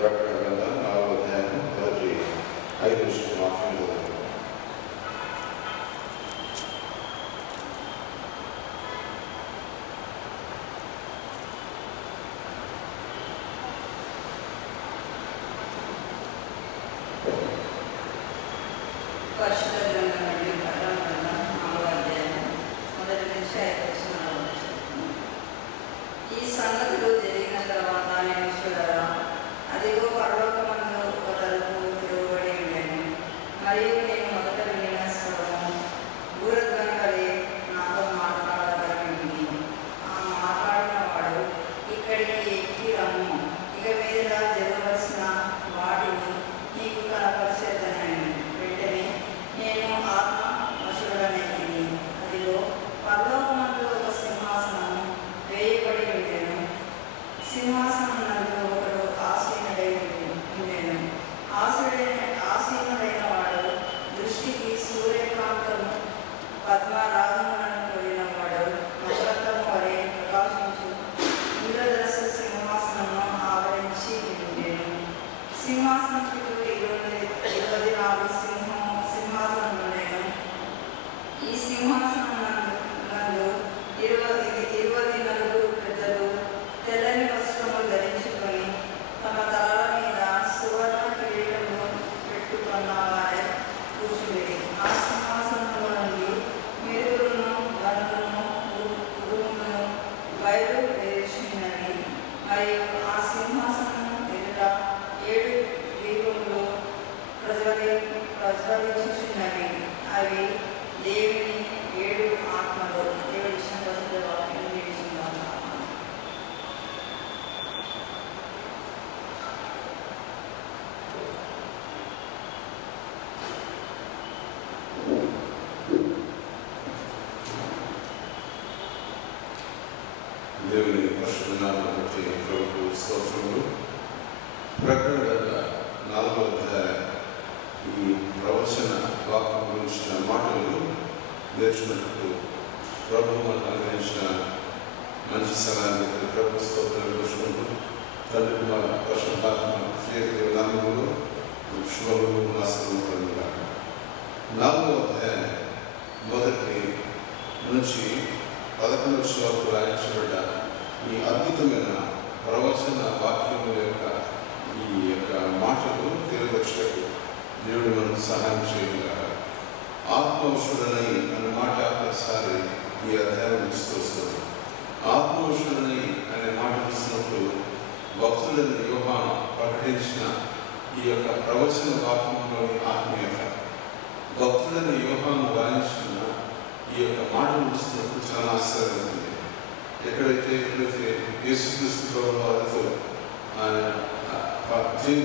ప్రకటన గ్రంథం 4వ అధ్యాయం మొదటి 5 వాక్యాలు. దేవుని పరిశుద్ధనామమును బట్టి ప్రభువుకు స్తోత్రములు. ప్రకటన గ్రంథం 4వ అధ్యాయం ఈ ప్రవచన వాక్యం గురించిన మాటలు నేర్చుకున్నట్టు ప్రభువు మనకు అనుగ్రహించిన మంచి సమయాన్ని ప్రభు స్తోత్రం చేసుకుంటూ తండ్రి కుమార పరిశుద్ధాత్మ శ్రీదేవి నామములో శుభములు నాశనము కలుగుగాక. 4వ అధ్యాయం మొదటి నుంచి 11వ వరకు రాయించబడ్డ ఈ అద్భుతమైన ప్రవచన వాక్యముల యొక్క మాటలు తెలియవచ్చుటకు దేవుడు మనకు సహాయం చేయగలరు. ఆత్మవశుడనై అనే మాట ఒకసారి ఈ అధ్యాయం నుంచి వస్తుంది. ఆత్మవశుడనై అనే మాట చూసినప్పుడు భక్తులని యోహాను ప్రకటించిన ఈ యొక్క ప్రవచన వాక్యంలోని ఆత్మీయత, భక్తులని యోహాను వాయించిన ఈ యొక్క మాటలు చూస్తున్నప్పుడు చాలా ఆశ్చర్యంగా ఉంది. ఎప్పుడైతే యేసుక్రీస్తు వారితో ఆయన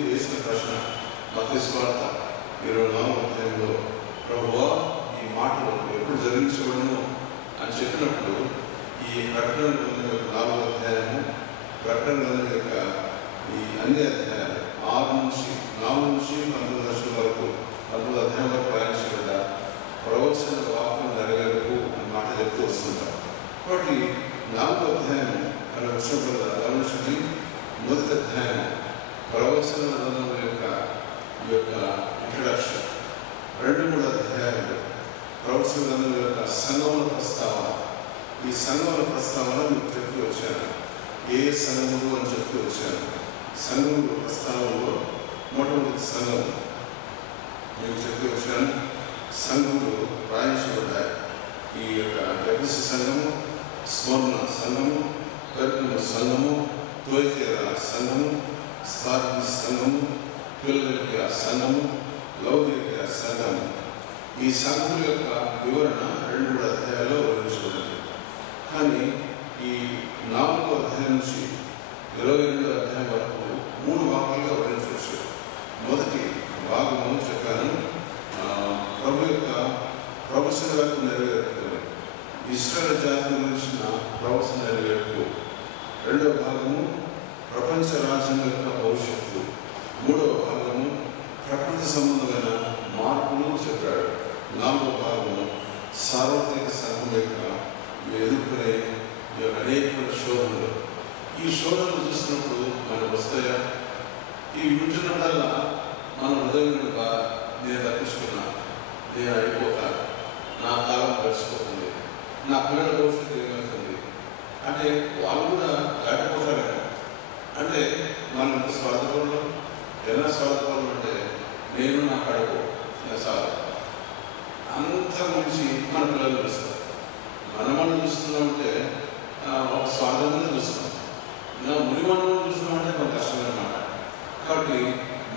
వేసిన ప్రశ్న మత్తయి సువార్త 24వ అధ్యాయంలో ప్రభువా ఈ మాటలు ఎప్పుడు జరిగించబడును అని చెప్పినప్పుడు ఈ ప్రకటన గ్రంథం యొక్క 4వ అధ్యాయము, ప్రకటన గ్రంథం యొక్క ఈ అన్ని అధ్యాయాలు 4 నుంచి 19 వరకు 19వ అధ్యాయం వరకు రాయించబడ్డ ప్రవచన వాక్యం నెరవేర్పు అని మాట చెప్తూ వస్తుంటారు. కాబట్టి 4వ అధ్యాయం అని వచ్చినప్పుడు గమనించి మొదటి అధ్యాయం ప్రవచన గ్రంథం యొక్క ఇంట్రడక్షన్, 2-3 అధ్యాయాలు ప్రవచన గ్రంథం యొక్క సంగముల ప్రస్తావన. ఈ సంగముల ప్రస్తావన మీకు చెప్తూ వచ్చాను. ఏ సంగములు అని చెప్తూ వచ్చాను. సంగముల ప్రస్తావనలో మొట్టమొదటి సంఘం మీకు చెప్తూ వచ్చాను. సంఘములు రాయించబడ్డాయి. ఈ యొక్క ఎఫెసు సంఘము, స్మరణ సంఘము, పెర్గము సంఘము, తుయతీరా సంఘము, సార్దీస్ సంఘము, ఫిలదెల్ఫియా సంఘము, లవోదికయ సంఘము. ఈ సంఘముల యొక్క వివరణ 2-3 అధ్యాయాల్లో వివరించబడింది. కానీ ఈ 4వ అధ్యాయం నుంచి 22వ అధ్యాయం వరకు 3 భాగాలుగా వివరించవచ్చు. మొదటి భాగము చెప్పాను ప్రభు యొక్క ప్రవచన వైపు నెరవేర్పు, ఇశ్రాయేలు జాతి గురించిన ప్రవచన నెరవేర్పు. 2వ భాగము ప్రపంచ రాజ్యం యొక్క భవిష్యత్తు. 3వ భాగము ప్రకృతి సంబంధమైన మార్పులు చెప్పాడు. 4వ భాగము సార్వత్రిక సంఘం యొక్క ఎదుర్కొనే అనేక శోధనలు. ఈ శోధనలు చూసినప్పుడు మనకు వస్తాయా? ఇవి వింటున్నప్పుడల్లా మన హృదయంగా నేను తప్పించుకున్నా, నేను అయిపోతా, నా కాలం గడిచిపోతుంది, నా పిల్లల భవిష్యత్తు ఏమవుతుంది అంటే వాళ్ళు కూడా దాటిపోతారు కదా. అంటే మనం స్వార్థపరులు, ఎలా స్వార్థపరులు అంటే నేను నా కడుపు చాలు, అంత నుంచి మన పిల్లలు చూస్తారు. మనం చూస్తున్నామంటే ఒక స్వార్థంగా చూస్తున్నాం, మునిమనం చూస్తున్నామంటే కొంత కష్టమైన మాట. కాబట్టి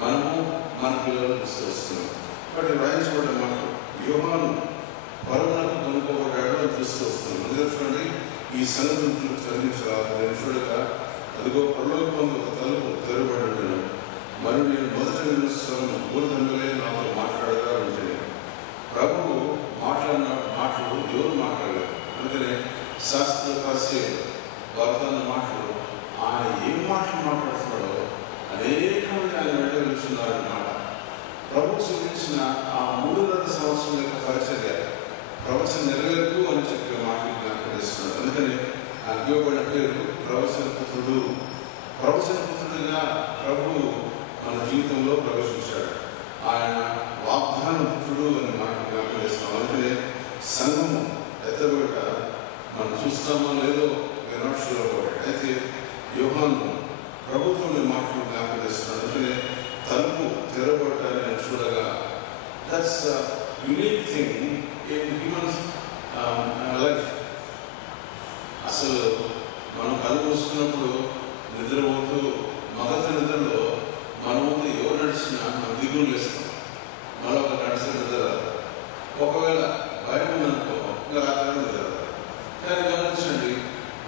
మనము మన పిల్లలు చూస్తూ వస్తున్నాం. కాబట్టి రాయించబడిన మాటలు యోహాను పరువులకు కొనుక్కోబడ్డాడు చూస్తూ వస్తున్నాం. అందుకే చూడండి, ఈ సంగతులు చదివించరాదు. నేను చూడగా అదిగో పరలోకమందు ఒక తలుపు తెరవబడి, మరి నేను మొదట విన్న స్వరము భూతమిలే నాతో మాట్లాడగా ఉంటుంది. ప్రభువు మాట్లాడిన మాటలు ఎవరు మాట్లాడలేదు. అందుకనే శాస్త్ర పరిచయం వారితో మాటలు ఆయన ఏం మాటలు మాట్లాడుతున్నాడో అనేక మంది ఆయన వెంట వెళ్తున్నారన్నమాట. ప్రభు చూపించిన ఆ 3.5 సంవత్సరం యొక్క పరిచర్య ప్రవచన నెరవేర్పు అని చెప్పే మాటలు జ్ఞాపకరిస్తున్నాడు. అందుకని ఆయన ఇవ్వబడిన పేరు ప్రవచన పుత్రుడు. ప్రవచన పుత్రుడిగా ప్రభు మన జీవితంలో ప్రవేశించాడు. ఆయన వాగ్దాన పుత్రుడు అని మాట జ్ఞాపకరిస్తాం. అందుకనే సంఘము ఎత్తబోట మనం చూస్తామో లేదో అయితే యోహాను ప్రభుత్వం మాటలు జ్ఞాపకరిస్తున్నాడు. అందుకనే తలుపు తెరవబడ్డాన్ని నేను చూడగా, that's unique thing in humans life. అసలు మనం కళ్ళు మూసుకున్నప్పుడు నిద్రపోతూ మొదటి నిద్రలో మన ముందు ఎవరు నడిచినా మనం దిగులు వేస్తాం, మరొక నడిచిన నిద్ర. ఒకవేళ భయం ఉందనుకో ఇంకా రాత్రి నిద్ర. కానీ గమనించండి,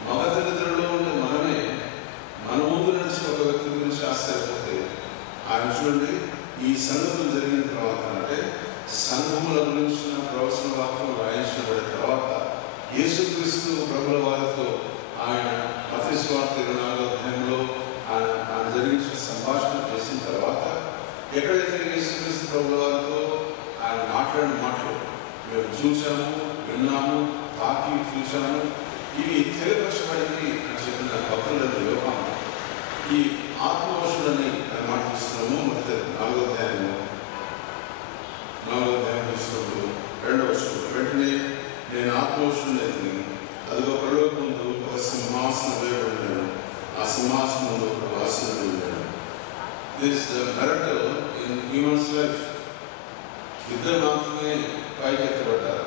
మొదటి నిద్రలో ఉండే మనమే మన ముందు నడిచిన ఒక వ్యక్తి గురించి ఆశ్చర్యపోతే ఆయన చూడండి, ఈ సంగతులు జరిగిన తర్వాత అంటే సంఘముల గురించిన ప్రవచన వాక్యం రాయించబడిన తర్వాత యేసుక్రీస్తు ప్రభుల వారితో ఆయన మత్తయి సువార్త 24వ అధ్యాయంలో ఆయన జరిగించిన సంభాషణ చేసిన తర్వాత ఎక్కడైతే యేసుక్రీస్తు ప్రభుల వారితో ఆయన మాట్లాడిన మాటలు మేము చూసాము, విన్నాము, తాకి చూసాము, ఇవి తెలియపరచబడింది అని చెప్పిన భక్తులను యోహాను ఈ ఆత్మవశుడని మాట్లాడుతున్నాము. మొదటి 4వ అధ్యాయంలో 4వ అధ్యాయం చూసినప్పుడు 2వ వచనం, వెంటనే నేను ఆత్మవశుడని అదిగో పరలోకం ముందు ఒక సింహాసనం వేయబడినాను, ఆ సింహాసనంలో ఒక వాసన ఉన్నాను. This the miracle in humans life. ఇద్దరు మాత్రమే పైకి ఎత్తబడ్డారు.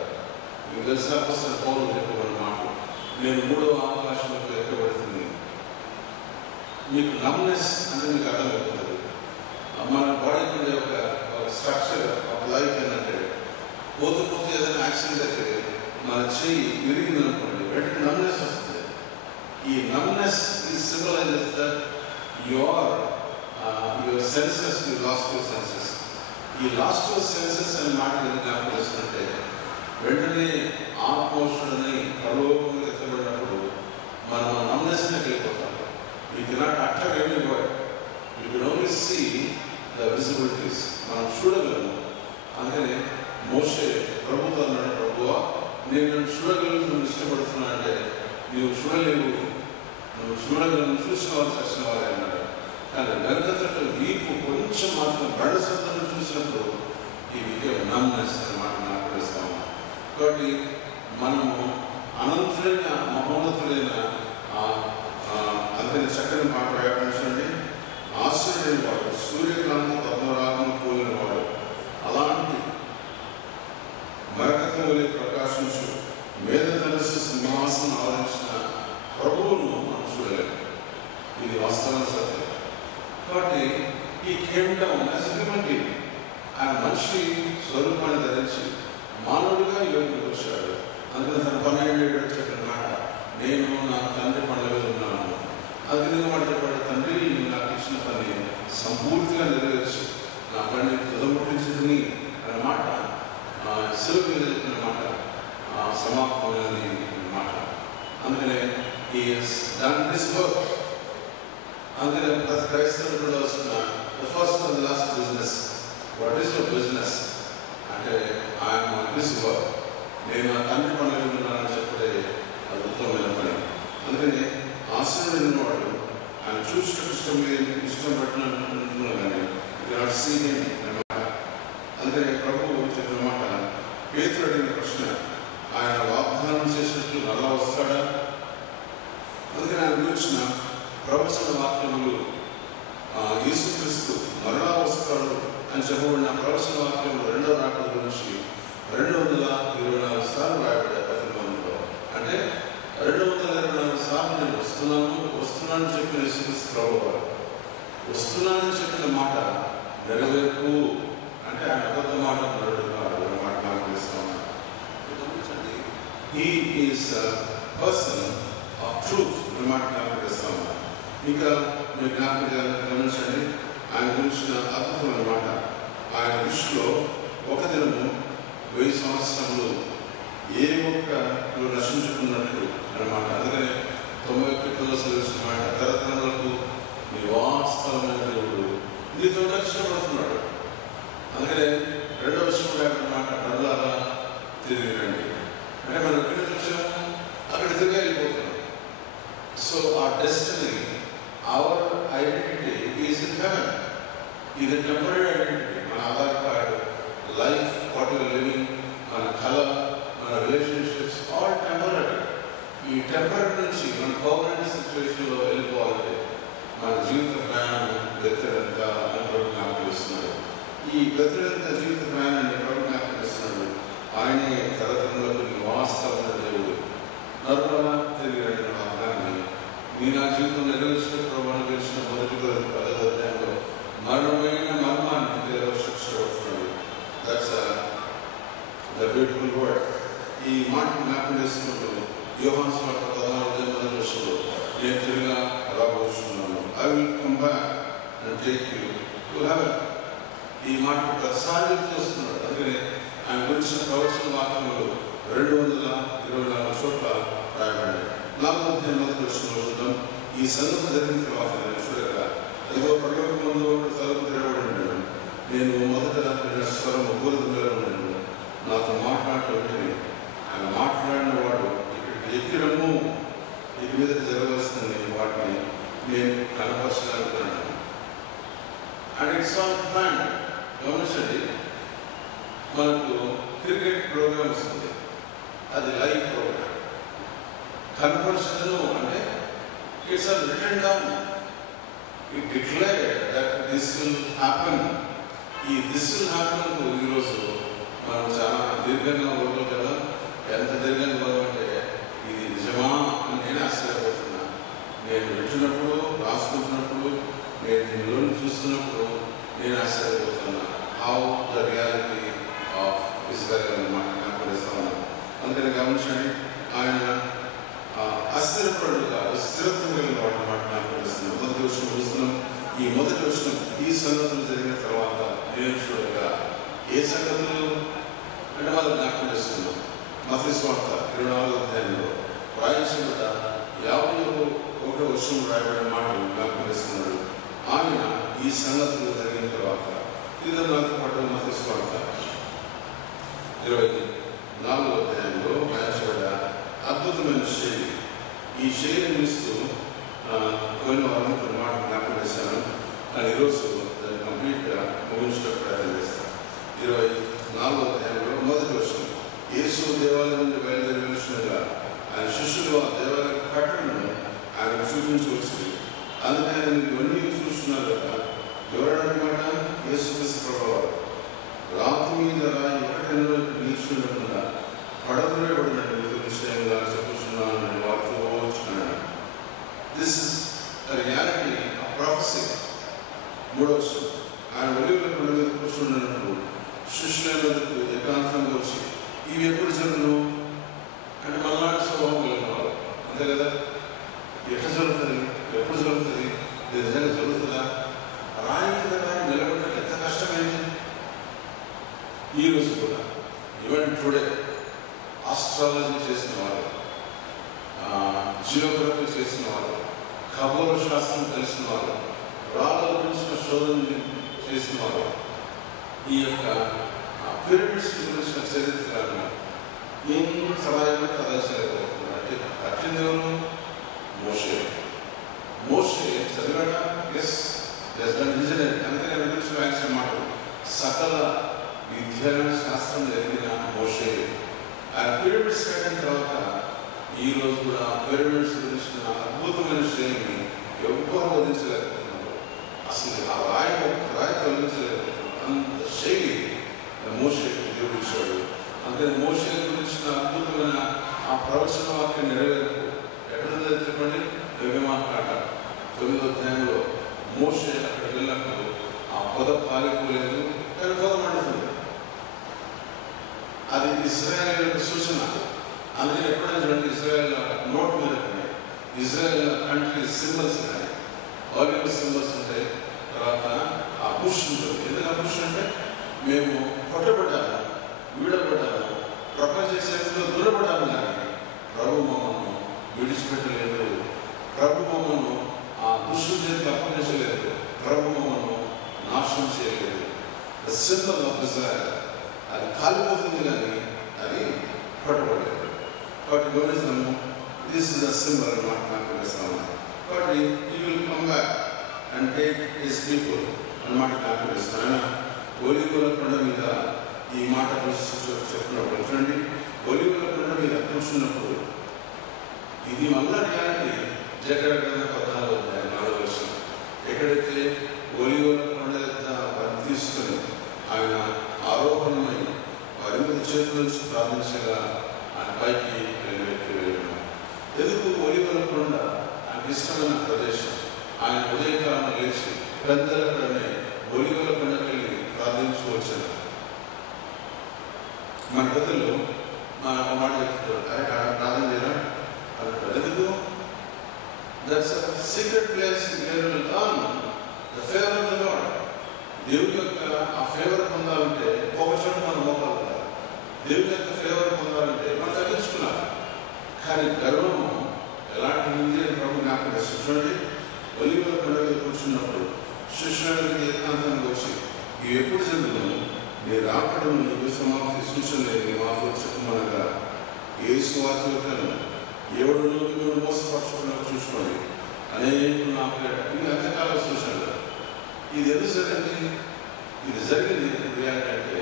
మీకు తెలుసా అపోస్తలుడైన పౌలు చెప్పబడిన మాటలు, నేను 3వ ఆకాశంలోకి ఎక్కబడుతుంది. మీకు నమ్నెస్ అంటే మీకు అర్థమైపోతుంది. మన బాడీకి ఉండే ఒక స్ట్రక్చర్ ఆఫ్ లైఫ్ ఏంటంటే పోతూ పోతూ ఏదైనా యాక్సిడెంట్ అయితే మన చెయ్యి విరిగింది అనుకోండి, వెంటనే నమ్నెస్ వస్తుంది. ఈ numbness is symbolises that your senses, you lost your senses. ఈ లాస్ట్ యువర్ సెన్సెస్ అనే మాట ఎందుకు జ్ఞాపకం, వెంటనే ఆత్మోషుడని పరలోకంగా ఎత్తబడినప్పుడు మనం నమ్నెస్ని వెళ్ళిపోతాం. You cannot utter any word, you can only see the visibilities. మనం చూడగలము. అందుకని మోషే ప్రభుతో అన్నాడు, ప్రభువా నేను చూడగలను, నువ్వు ఇష్టపడుతున్నా అంటే నువ్వు చూడలేవు, నువ్వు చూడగలను, చూసిన వారు చచ్చిన వారే అన్నాడు. కానీ వెనకతట్టు వీపు కొంచెం మాత్రం బడసంతను చూసినప్పుడు ఈ విద్య నమ్నెస్ అనే మాట జ్ఞాపకరిస్తాము. కాబట్టి మనము అనంతులైన మహోన్నతులైన అంతని చక్కని మాట వ్యాపించండి. ఆశ్చర్యమైన వాడు, సూర్యకాంతి పద్మరాగం పోలిన వాడు, అలాంటి మరకతం వలె ప్రకాశించు మేధనస్సు సింహాసనం ఆవరించిన ప్రభువును మనం చూడలేము. ఇది వాస్తవ సత్యం. కాబట్టి ఈ came down as human being, ఆయన మనిషి స్వరూపాన్ని ధరించి మానవుడిగా యోగికి వచ్చాడు. అందుకని తన 12 ఏళ్ళు చెప్పిన మాట, నేను నా తండ్రి పనుల మీద ఉన్నాను. అందుకని మాట చెప్పాడు, తండ్రి నువ్వు నాకు ఇచ్చిన పని సంపూర్తిగా నెరవేర్చి నా పని తుదముట్టించింది అనే మాట, శిలువ మీద చెప్పిన మాట సమాప్తమైనది మాట. అందుకనే he has done this work. అందుకనే ప్రతి క్రైస్తవులు కూడా వస్తున్న the first and the last business. What is your business? అంటే I am on this work. నేను నా తండ్రి పనులు ఉన్నానని చెప్పే అద్భుతమైన పని. అందుకని ఆశ్చర్యమైన వాడు ఆయన చూసినట్టు ఇష్టం పట్టినట్టున్నా కానీ నాట్ సీన్ అన్నమాట. అందుకని ప్రభు చెప్పిన మాట, పేతురు అడిగిన ప్రశ్న, ఆయన వాగ్దానం చేసినట్టు అలా వస్తాడా? అందుకని ఆయన గురించిన ప్రవచన వాక్యములు యేసుక్రీస్తు మరలా వస్తాడు అని చెప్పబడిన ప్రవచన వాక్యములు 2వ రాకడ గురించి 224 సార్లు రాయబడ్డాయి ప్రతిబంధంలో. అంటే 224 సార్లు నేను వస్తున్నానని చెప్పిన యేసుక్రీస్తు ప్రభువు వస్తున్నానని చెప్పిన మాట నెరవేర్పు అంటే ఆయన అబద్ధ మాట మాట మాట్లాడిస్తా ఉన్నారు. గమనించండి, he is person of truth మాట మాట్లాడిస్తా ఉన్నారు. ఇంకా మీరు గమనించండి, ఆయన గురించిన అద్భుతమైన మాట, ఆయన దృష్టిలో ఒక దినము 1000 సంవత్సరములు ఏ ఒక్క నువ్వు నశించుకున్నట్లు అన్నమాట. అందుకని 91 చదివిన మాట, తరతరములకు నివాసమైన దేవుడు నీతో రక్షించబడుతున్నాడు. అందుకనే 2వ విషయం మాట, నరులారా తిరిగి రండి అంటే మనం ఎక్కడ చూసాము అక్కడ తిరిగి వెళ్ళిపోతున్నాం. సో ఆ destiny, our identity is in heaven. ఇది టెంపరీ ఐడెంటిటీ. మన Aadhaar card, life, what you're living, మన కళ, మన రిలేషన్షిప్స్ ఆల్ టెంపరీ. ఈ టెంపరీ నుంచి మన పర్మనెంట్ సిచ్యువేషన్లో వెళ్ళిపోవాలంటే మన జీవిత ప్రయాణం బెత్తడంత ప్రభు జ్ఞాపకిస్తున్నాడు. ఈ బెత్తడంత జీవిత ప్రయాణాన్ని ప్రభు జ్ఞాపకిస్తున్నాడు. ఆయనే తరతరములకు నివాసమైన దేవుడు. నరులారా తిరిగి రండి వాగ్దానాన్ని మీ నా జీవితం నెరవేర్చిన ప్రభావం గెలిచిన మొదటి 10వ అధ్యాయంలో మరణమైన మర్మాన్ని శిక్షపడుతున్నాడు. That's the beautiful word. ఈ మాట జ్ఞాపకం చేస్తున్నప్పుడు యోహాను సువార్త 14:1 నేను తిరిగా రాబోతున్నాను. I will come back and take you to heaven. ఈ మాట ప్రతిసారి చూస్తున్నాడు. అందుకని ఆయన గురించిన ప్రవచన వాక్యములు 224 చోట్ల రాయబడ్డాయి. 4వ అధ్యాయం 1వ చూద్దాం. ఈ సంగతి జరిగిన తర్వాత నేను చూడగా అదిగో పడవకు ముందు తలుపు తెరవబడి ఉండను. నేను మొదట విన్న స్వరం ఉగ్రతగా ఉన్నాను. నాతో మాట్లాడటం ఆయన మాట్లాడిన వాడు ఇక్కడికి ఎక్కిరము, ఇక మీద జరగవలసింది వాటిని నేను కనపరచగలుగుతున్నాను. And it's all plan. గమనించండి, మనకు క్రికెట్ ప్రోగ్రామ్ వస్తుంది, అది లైవ్ ప్రోగ్రామ్. కనపరచను అంటే it's all written down. It declare that this will happen. ఈ దిస్ విల్ హ్యాపన్ ఈరోజు మనం చాలా దీర్ఘంగా పోతాం కదా. ఎంత దీర్ఘంగా పోతామంటే ఇది నిజమా అని నేను ఆశ్చర్యపోతున్నా. నేను వింటున్నప్పుడు, రాసుకుంటున్నప్పుడు, నేను దీనిలో చూస్తున్నప్పుడు నేను ఆశ్చర్యపోతున్నా. How the reality of Israel అన్నమాట కనపడేస్తా ఉన్నాను. అందుకని గమనించండి, ఆయన అస్థిరపడు కాదు, స్థిరత్వం కలిగిన వాటిని మాట కనపడిస్తున్నాం. మొదటి విషయం చూస్తున్నాం. ఈ మొదటి విషయం, ఈ సంగతులు జరిగిన తర్వాత నేను చూడగా, ఏ సంగతులు అంటే వాళ్ళు జ్ఞాపకం చేస్తున్నాం. మత్తయి సువార్త 24వ అధ్యాయంలో రాయించబడ్డ 51వ వచనం రాయబడిన మాటలు జ్ఞాపకం చేస్తున్నాడు. ఆయన ఈ సంగతులు జరిగిన తర్వాత ఇది నాతో పాటు మత్తయి సువార్త 24వ అధ్యాయంలో రాయించబడ్డ అద్భుతమైన శైలి. ఈ శైలిని ఇస్తూ కొన్ని వారం కొన్ని మాటలు జ్ఞాపకం చేశాను. కానీ ఈరోజు దాన్ని కంప్లీట్గా ముగించడానికి ప్రయత్నం చేస్తాను. 24వ అధ్యాయంలో మొదటి వచనం, యేసు దేవాలయం నుండి బయలుదేరి వెళ్తుండగా ఆయన శిష్యులు ఆ దేవాలయ కట్టడను ఆయన చూపించవచ్చు. అందుకని ఆయన ఇవన్నీ చూస్తున్నారు కదా. ఎవరన్నమాట? యేసుక్రీస్తు ప్రభువారు. రాతి మీద ఎక్కడెన్నో నిల్చుండకుండా పడవలే పడినట్టు విషయంగా చెప్పుతున్నాను అని వారితో వచ్చినాడు. This is reality of prophecy. 3వ వచనం, ఆయన ఒలివల కొండ మీద కూర్చున్నప్పుడు శిష్యులకు ఏకాంతంగా వచ్చి ఇవి ఎప్పుడు జరుగును అంటే మళ్ళాంటి స్వభావం కలిగిన వారు. అంతే కదా, ఎట్లా జరుగుతుంది, ఎప్పుడు జరుగుతుంది, ఇది నిజంగా జరుగుతుందా? రాయి మీద రాయి నిలబడడం ఎంత కష్టమైంది. ఈరోజు కూడా ఈవెన్ టుడే ఆస్ట్రాలజీ చేసిన వారు, జియోగ్రఫీ చేసిన వారు, ఖగోళ శాస్త్రం తెలిసిన వారు, రాళ్ళ గురించిన శోధన చేసిన వారు ఈ యొక్క పిరమిడ్స్ గురించిన చరిత్రను ఏం సహాయంగా కదల్చలేకపోతున్నారు. అంటే కట్టిందేవులు మోషే, మోషే చదివాడా? Yes, engineering. అందుకని నేను గురించి వ్యాఖ్య మాట సకల విజ్ఞాన శాస్త్రం జరిగిన మోషే. ఆ పిరమిడ్స్ కట్టిన తర్వాత ఈ రోజు కూడా పిరమిడ్స్ గురించిన అద్భుతమైన శైలిని ఎవ్వరూ వదిలించలేకపోతున్నారు. అసలు ఆ రాయి తొలగించలేకపోతున్నారు. అంత శైలి మోషేకి దేవుడు ఇచ్చాడు. అందుకని మోషే గురించిన అద్భుతమైన ఆ ప్రవచన వాక్యం నెరవేర్పు ఎక్కడ చెప్పండి? మాట 9వ అధ్యాయంలో మోషే అక్కడికి వెళ్ళినప్పుడు ఆ పొద పాలిపోలేదు, పొద మండుతుంది. అది ఇజ్రాయేల్ యొక్క సూచన. అందుకని ఎప్పుడైనా చూడండి, ఇజ్రాయేల్ నోట్ మీద ఉన్నాయి, ఇజ్రాయేల్ కంట్రీ సింబల్స్ ఉన్నాయి, ఆలివ్ సింబల్స్ ఉంటాయి. తర్వాత ఆ పుష్ ఉంటుంది. ఎందుకు ఆ పుష్ అంటే మేము కొట్టబడ్డాము, వీడబడ్డాము, ప్రపంచ చరిత్రలో దూరపడ్డాము, కానీ ప్రభు మమ్మల్ని విడిచిపెట్టలేదు, ప్రభు మమ్మల్ని ఆ దుష్టు చేతికి అప్పగించలేదు, ప్రభు మమ్మల్ని నాశనం చేయలేదు. The symbol of Israel. అది కాలిపోతుంది కానీ అది పట్టబడలేదు. కాబట్టి గమనిస్తాము, దిస్ ఇస్ ద సింబల్ అన్నమాట. నాకు వేస్తాము కాబట్టి you will come back and take his people అన్నమాట. నాకు వేస్తాను. ఆయన ఒలీవల కొండ మీద ఈ మాట చెప్పినప్పుడు చూడండి, ఒలీవల కొండ మీద కూర్చున్నప్పుడు ఇది మళ్ళా రియాలిటీ. జకర్యా గ్రంథం 14వ అధ్యాయం 4వ వచనం. ఎక్కడైతే ఒలీవల కొండ వారిని తీసుకొని ఆయన ఆరోపణమై వారి మీద చేతుల నుంచి ప్రార్థించగా ఆయన పైకి వెళ్ళడం. ఎందుకు ఒలీవల కొండ ఆయనకి ఇష్టమైన ప్రదేశం. ఆయన ఉదయకాలం లేచి పెద్దలనే ఒలీవల కొండకి వెళ్ళి ప్రార్థించుకొచ్చారు. మన పెద్దలు మన మాట చెప్తారు, ప్రార్థన చేయడం అంటారు. ఎందుకు? That's a secret place where we will earn the favor of the Lord. దేవుని యొక్క ఆ ఫేవర్ పొందాలంటే ఒక చోట మనం మోకాలి. దేవుని యొక్క ఫేవర్ పొందాలంటే మనం తగ్గించుకున్నాం. కానీ గర్వము ఎలాంటి ఉంది అని ప్రభు నాకు చూడండి. ఒలీవల కొండ మీద కూర్చున్నప్పుడు శిష్యుడికి ఏకాంతానికి వచ్చి ఇవి ఎప్పుడు జరుగుతున్నాను, నీ రాకడం నీకు సమాప్తి సూచన లేదు మాకు చెప్పమనగా యేసు వాక్యం ఎవడు నువ్వు మోసపరచుకున్నావు చూసుకోండి అనేకులు నాకు ఇది అంతకాల సూచనలు. ఇది ఎందుకు జరిగింది? ఇది జరిగింది ఏంటంటే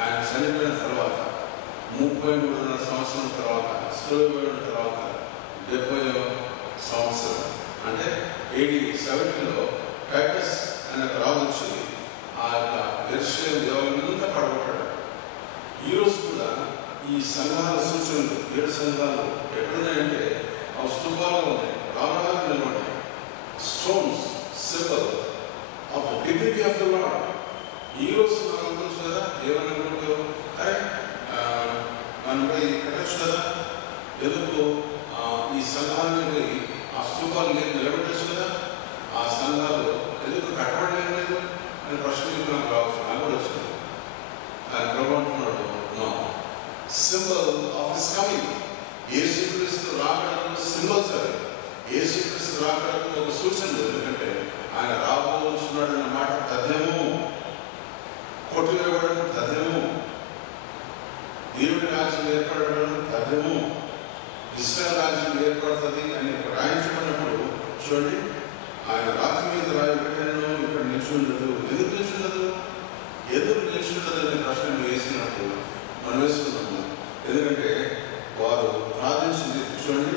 ఆయన చనిపోయిన తర్వాత 33.5 సంవత్సరం తర్వాత, సులువైన తర్వాత 70వ సంవత్సరం అంటే AD 70లో టైటస్ అనే రాజు వచ్చి ఆ యొక్క యెరూషలేము దేవాలయంతా పడగొట్టాడు. ఈరోజు కూడా ఈ సంఘాల సూచనలు 7 సంఘాలు ఎక్కడున్నాయంటే ఆ స్తూపాలు ఉన్నాయి, రామరాజు నిలబడ్డాయి. Stones symbol of the dignity of the lord. ఈరోజు మనం అనుకోవచ్చు కదా, ఏమని అనుకుంటాం, అరే మనం పోయి కట్టచ్చు కదా, ఎందుకు ఈ సంఘాలను పోయి ఆ స్తూపాలు నిలబెట్టచ్చు కదా, ఆ సంఘాలు ఎందుకు కట్టబడలేదు లేదు అని ప్రశ్న నాకు రావచ్చు, నాకు కూడా వచ్చింది. ఆయన ప్రభు అంటున్నాడు, no, symbol of his coming. యేసుక్రీస్తు రాకడకు సింబల్స్ అవి. యేసుక్రీస్తు రాకడకు ఒక సూచన. ఎందుకంటే ఆయన రాబోతున్నాడు అన్న మాట తథ్యము, కొట్టివేయడం తథ్యము, దేవుడి రాజ్యం ఏర్పడడం తథ్యము, ఇస్రాయల్ రాజ్యం ఏర్పడుతుంది అని రాయించుకున్నప్పుడు చూడండి, ఆయన రాత్రి మీద రాయి పెట్టాను, ఇక్కడ నిల్చుండదు. ఎందుకు నిల్చుండదు? ఎందుకు నిల్చుండదు అనే ప్రశ్న వేసినప్పుడు మనం వేసుకున్నాము. ఎందుకంటే వారు ప్రార్థించింది చూడండి.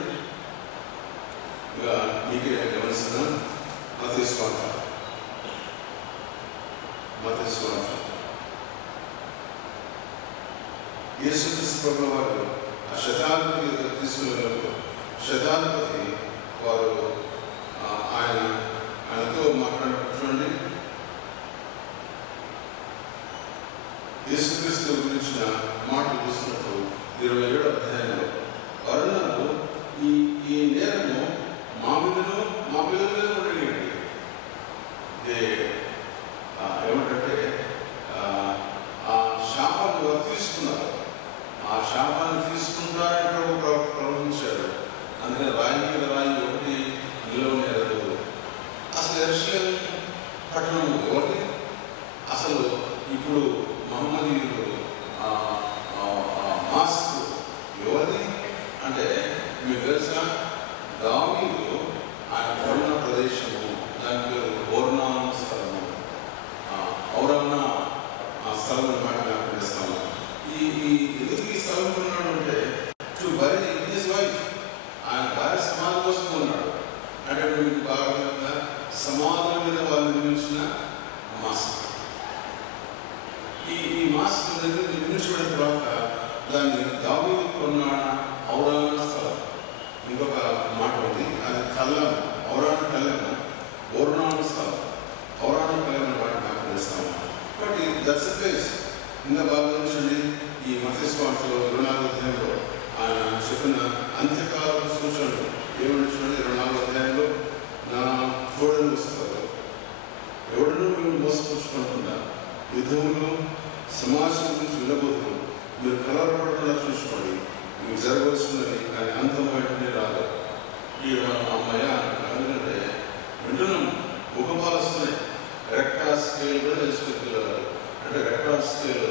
ఇక మీకే గమనిస్తున్నాం. మత్తయి సువార్త యేసుక్రీస్తు ప్రభువు వారు ఆ శతాధిపతి తీసుకుని వెళ్ళినప్పుడు శతాధిపతి వారు ఆయనతో మాట్లాడినప్పుడు చూడండి, యేసుక్రీస్తు గురించిన మాటలు చూస్తున్నప్పుడు 27వ అధ్యాయంలో వారు ఈ నేరము మా మీదను మా పిల్లల మీద ఉండేది. ఏమంటే ఆ శాపాన్ని వారు తీసుకున్నారు. ఆ శాపాన్ని తీసుకుంటారని ప్రభు ప్రవహించాడు. అందుకని రాయి మీద రాయి ఒకటి నిలవనేరదు. అసలు యెరూషలేము పట్టణం ఎవరి? అసలు ఇప్పుడు మహమ్మదీయులు మాస్క్ ఎవరిది అంటే మీకు తెలుసా? దావీదు ఆయన ఉన్న ప్రదేశము దాని పేరు ఓర్నా స్థలము. ఔరన్న ఆ స్థలం మాట జ్ఞాపకం చేస్తాము. ఎందుకు ఈ స్థలం కొన్నాడు అంటే టు బరీ హిస్ వైఫ్, ఆయన భార్య సమాధి కోసం కొన్నాడు. అంటే మీకు బాగా సమాధుల మీద వాళ్ళు నిర్మించిన మాస్క్. ఈ మాస్క్ నిర్మించబడిన తర్వాత దాన్ని దావీదు కొన్నాడు ఔరాన స్థలం. ఇంకొక మాట ఉంది, అది కళ్ళం, ఔరాన కళ్ళం, ఓర్నాన స్థలం, ఔరాన కళ్ళం అనే మాట జ్ఞాపకం చేస్తాము. కాబట్టి దట్స్ ఎ ప్లేస్. ఇంకా బాగా చూడండి, ఈ మత్తయి సువార్తలో 24వ అధ్యాయంలో ఆయన చెప్పిన అంత్యకాల సూచనలు ఏమని చూడండి. 24వ అధ్యాయంలో నా తోడని వస్తారు, ఎవడనూ మేము మోసపుచ్చుకోకుండా యుద్ధములు సమాజం గురించి వినబోతూ మీరు కలవరపడకుండా చూసుకోండి, మీకు జరగవలసిందని కానీ అంతం వెంటనే రాదు. ఈ అమ్మాయి ఎందుకంటే వింటున్నాం, భూకంపాలు వస్తున్నాయి. రెక్టార్ స్కేల్ కూడా తెలుసుకుంటున్నారు. అంటే రెక్టార్ స్కేల్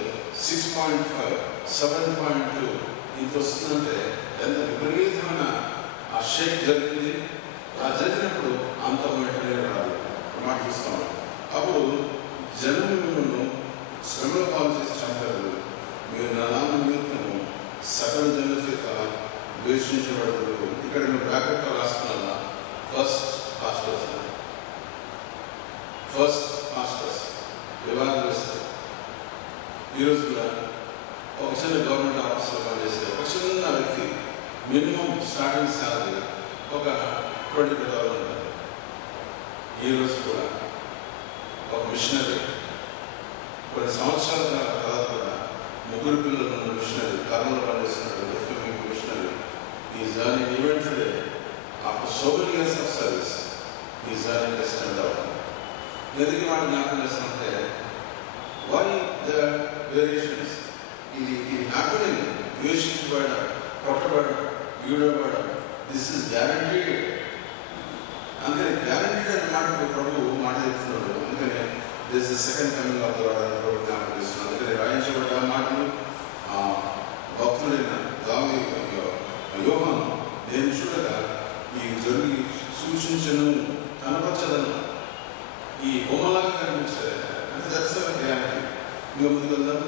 6.5, 7.2 ఇంత వస్తుందంటే ఎంత విపరీతమైన ఆ షేక్ జరిగింది. ఆ జరిగినప్పుడు అంతం వెంటనే రాదు మాట చూస్తాం. అప్పుడు జనములను శ్రమల పాలు చేసి చంపారు. మీరు నా నామ నిమిత్తము సకల జనుల చేత ద్వేషించబడదు. ఇక్కడ నేను బ్రాకెట్లో రాసుకున్నా ఫస్ట్ మాస్టర్స్ వివాదాలు. ఈరోజు కూడా ఒక చిన్న గవర్నమెంట్ ఆఫీస్లో పనిచేసే ఒక చిన్న వ్యక్తి మినిమం స్టార్టింగ్ శాలరీ ఒక $20,000 ఉంటుంది. ఈరోజు కూడా ఒక మిషనరీ కొన్ని సంవత్సరాల తర్వాత కూడా 3 పిల్లలు ఉన్న మిషనరీ కర్నూలు పనిచేస్తున్నాడు. Missionary is earning even today after so many years of service is earning the stand out. ఎందుకు మాట జ్ఞాపకం చేస్తామంటే వై ద వేరియేషన్స్. ఇది హ్యాపీనింగ్, ద్వేషించబడ, కొట్టబడ, ఈడబడ, దిస్ ఇస్ గ్యారంటీడ్. అందుకని గ్యారంటీడ్ అనే మాట ప్రభు మాట చెప్తున్నాడు. అందుకని this is second coming of the Lord అని ప్రభు జ్ఞాపకం చేస్తున్నాడు. అందుకని రాయించబడ్డ మాటలు భక్తులైన యోహాను నేను చూడగా ఈ జరిగి సూచించను కనపరచదను. ఈ బొమ్మలాగా కనిపించారు అంటే దర్శన గ్యారంటీ. ఇంకా ముందుకు వెళ్దాం.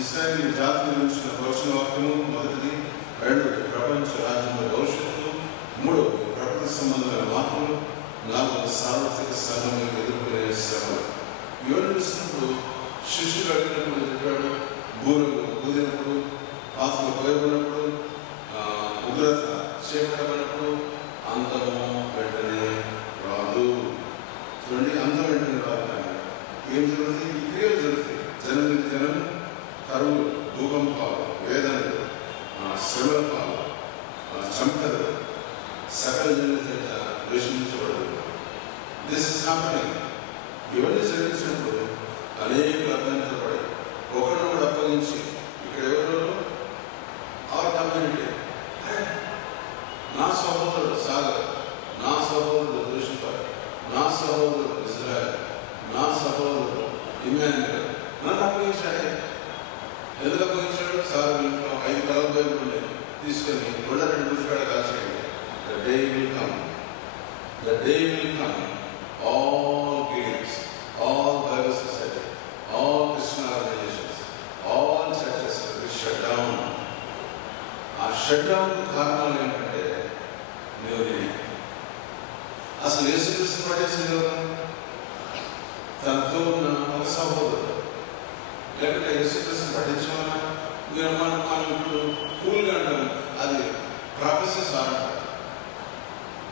ఇశ్రాయేలు జాతి గురించిన ప్రవచన వాక్యము మొదటిది, 2 ప్రపంచ రాజ్యంలో భవిష్యత్తు, 3 ప్రకృతి సంబంధమైన మార్పులు, 4 సార్వత్రిక సంఘం ఎదుర్కొనే శ్రమలు. ఇవన్నీ చూసినప్పుడు శిష్యులు అడిగినప్పుడు చెప్పాడు, బూరలు ఊదినప్పుడు, పాత్రలు పోయబడినప్పుడు, ఉగ్రత చేపట్టబడినప్పుడు అంతము వెంటనే రాదు. చూడండి, అంతం వెంటనే రాదు. ఏం జరుగుతుంది? ఈ క్రియలు జరుగుతాయి. జనం కరువులు, భూకంపాలు, వేదనలు, శ్రమల పాలు, చంకలు, సకల జనుల చేత ద్వేషించబడదు. This is happening. ఇవన్నీ జరిగించినప్పుడు అనేకులు అభ్యంతరపడి ఒకరినొకడు అప్పగించి ఇక్కడ ఎవరు ఆర్ కమ్యూనిటీ, నా సహోదరుడు సాగర్, నా సహోదరుడు దూషింపాడు, నా సహోదరుడు ఇజ్రాయెల్, నా సహోదరుడు ఇమాన్యుయేల్ నన్ను అప్పగించాడే. ఎందుకు అప్పగించాడు? సార్ ఇంట్లో 5 కలర్ బైబుల్ ఉన్నాయి, తీసుకొని 2 దూషికాడ కాల్చేయండి. The day will come, all Gideons, all Bible Society, all Christian organizations, all churches will be shut down. ఆ షట్ డౌన్ కారణాలు ఏంటంటే నేను అసలు యేసుక్రీస్తుని పట్టేసింది ఎవరు? తనతో ఉన్న ఒక సహోదరుడు. లేకపోతే యేసుక్రీస్తుని పట్టించామన్నా మీరు మనం ఇప్పుడు కూల్గా అంటాం, అది ప్రాఫెసీస్ ఆడంటారు.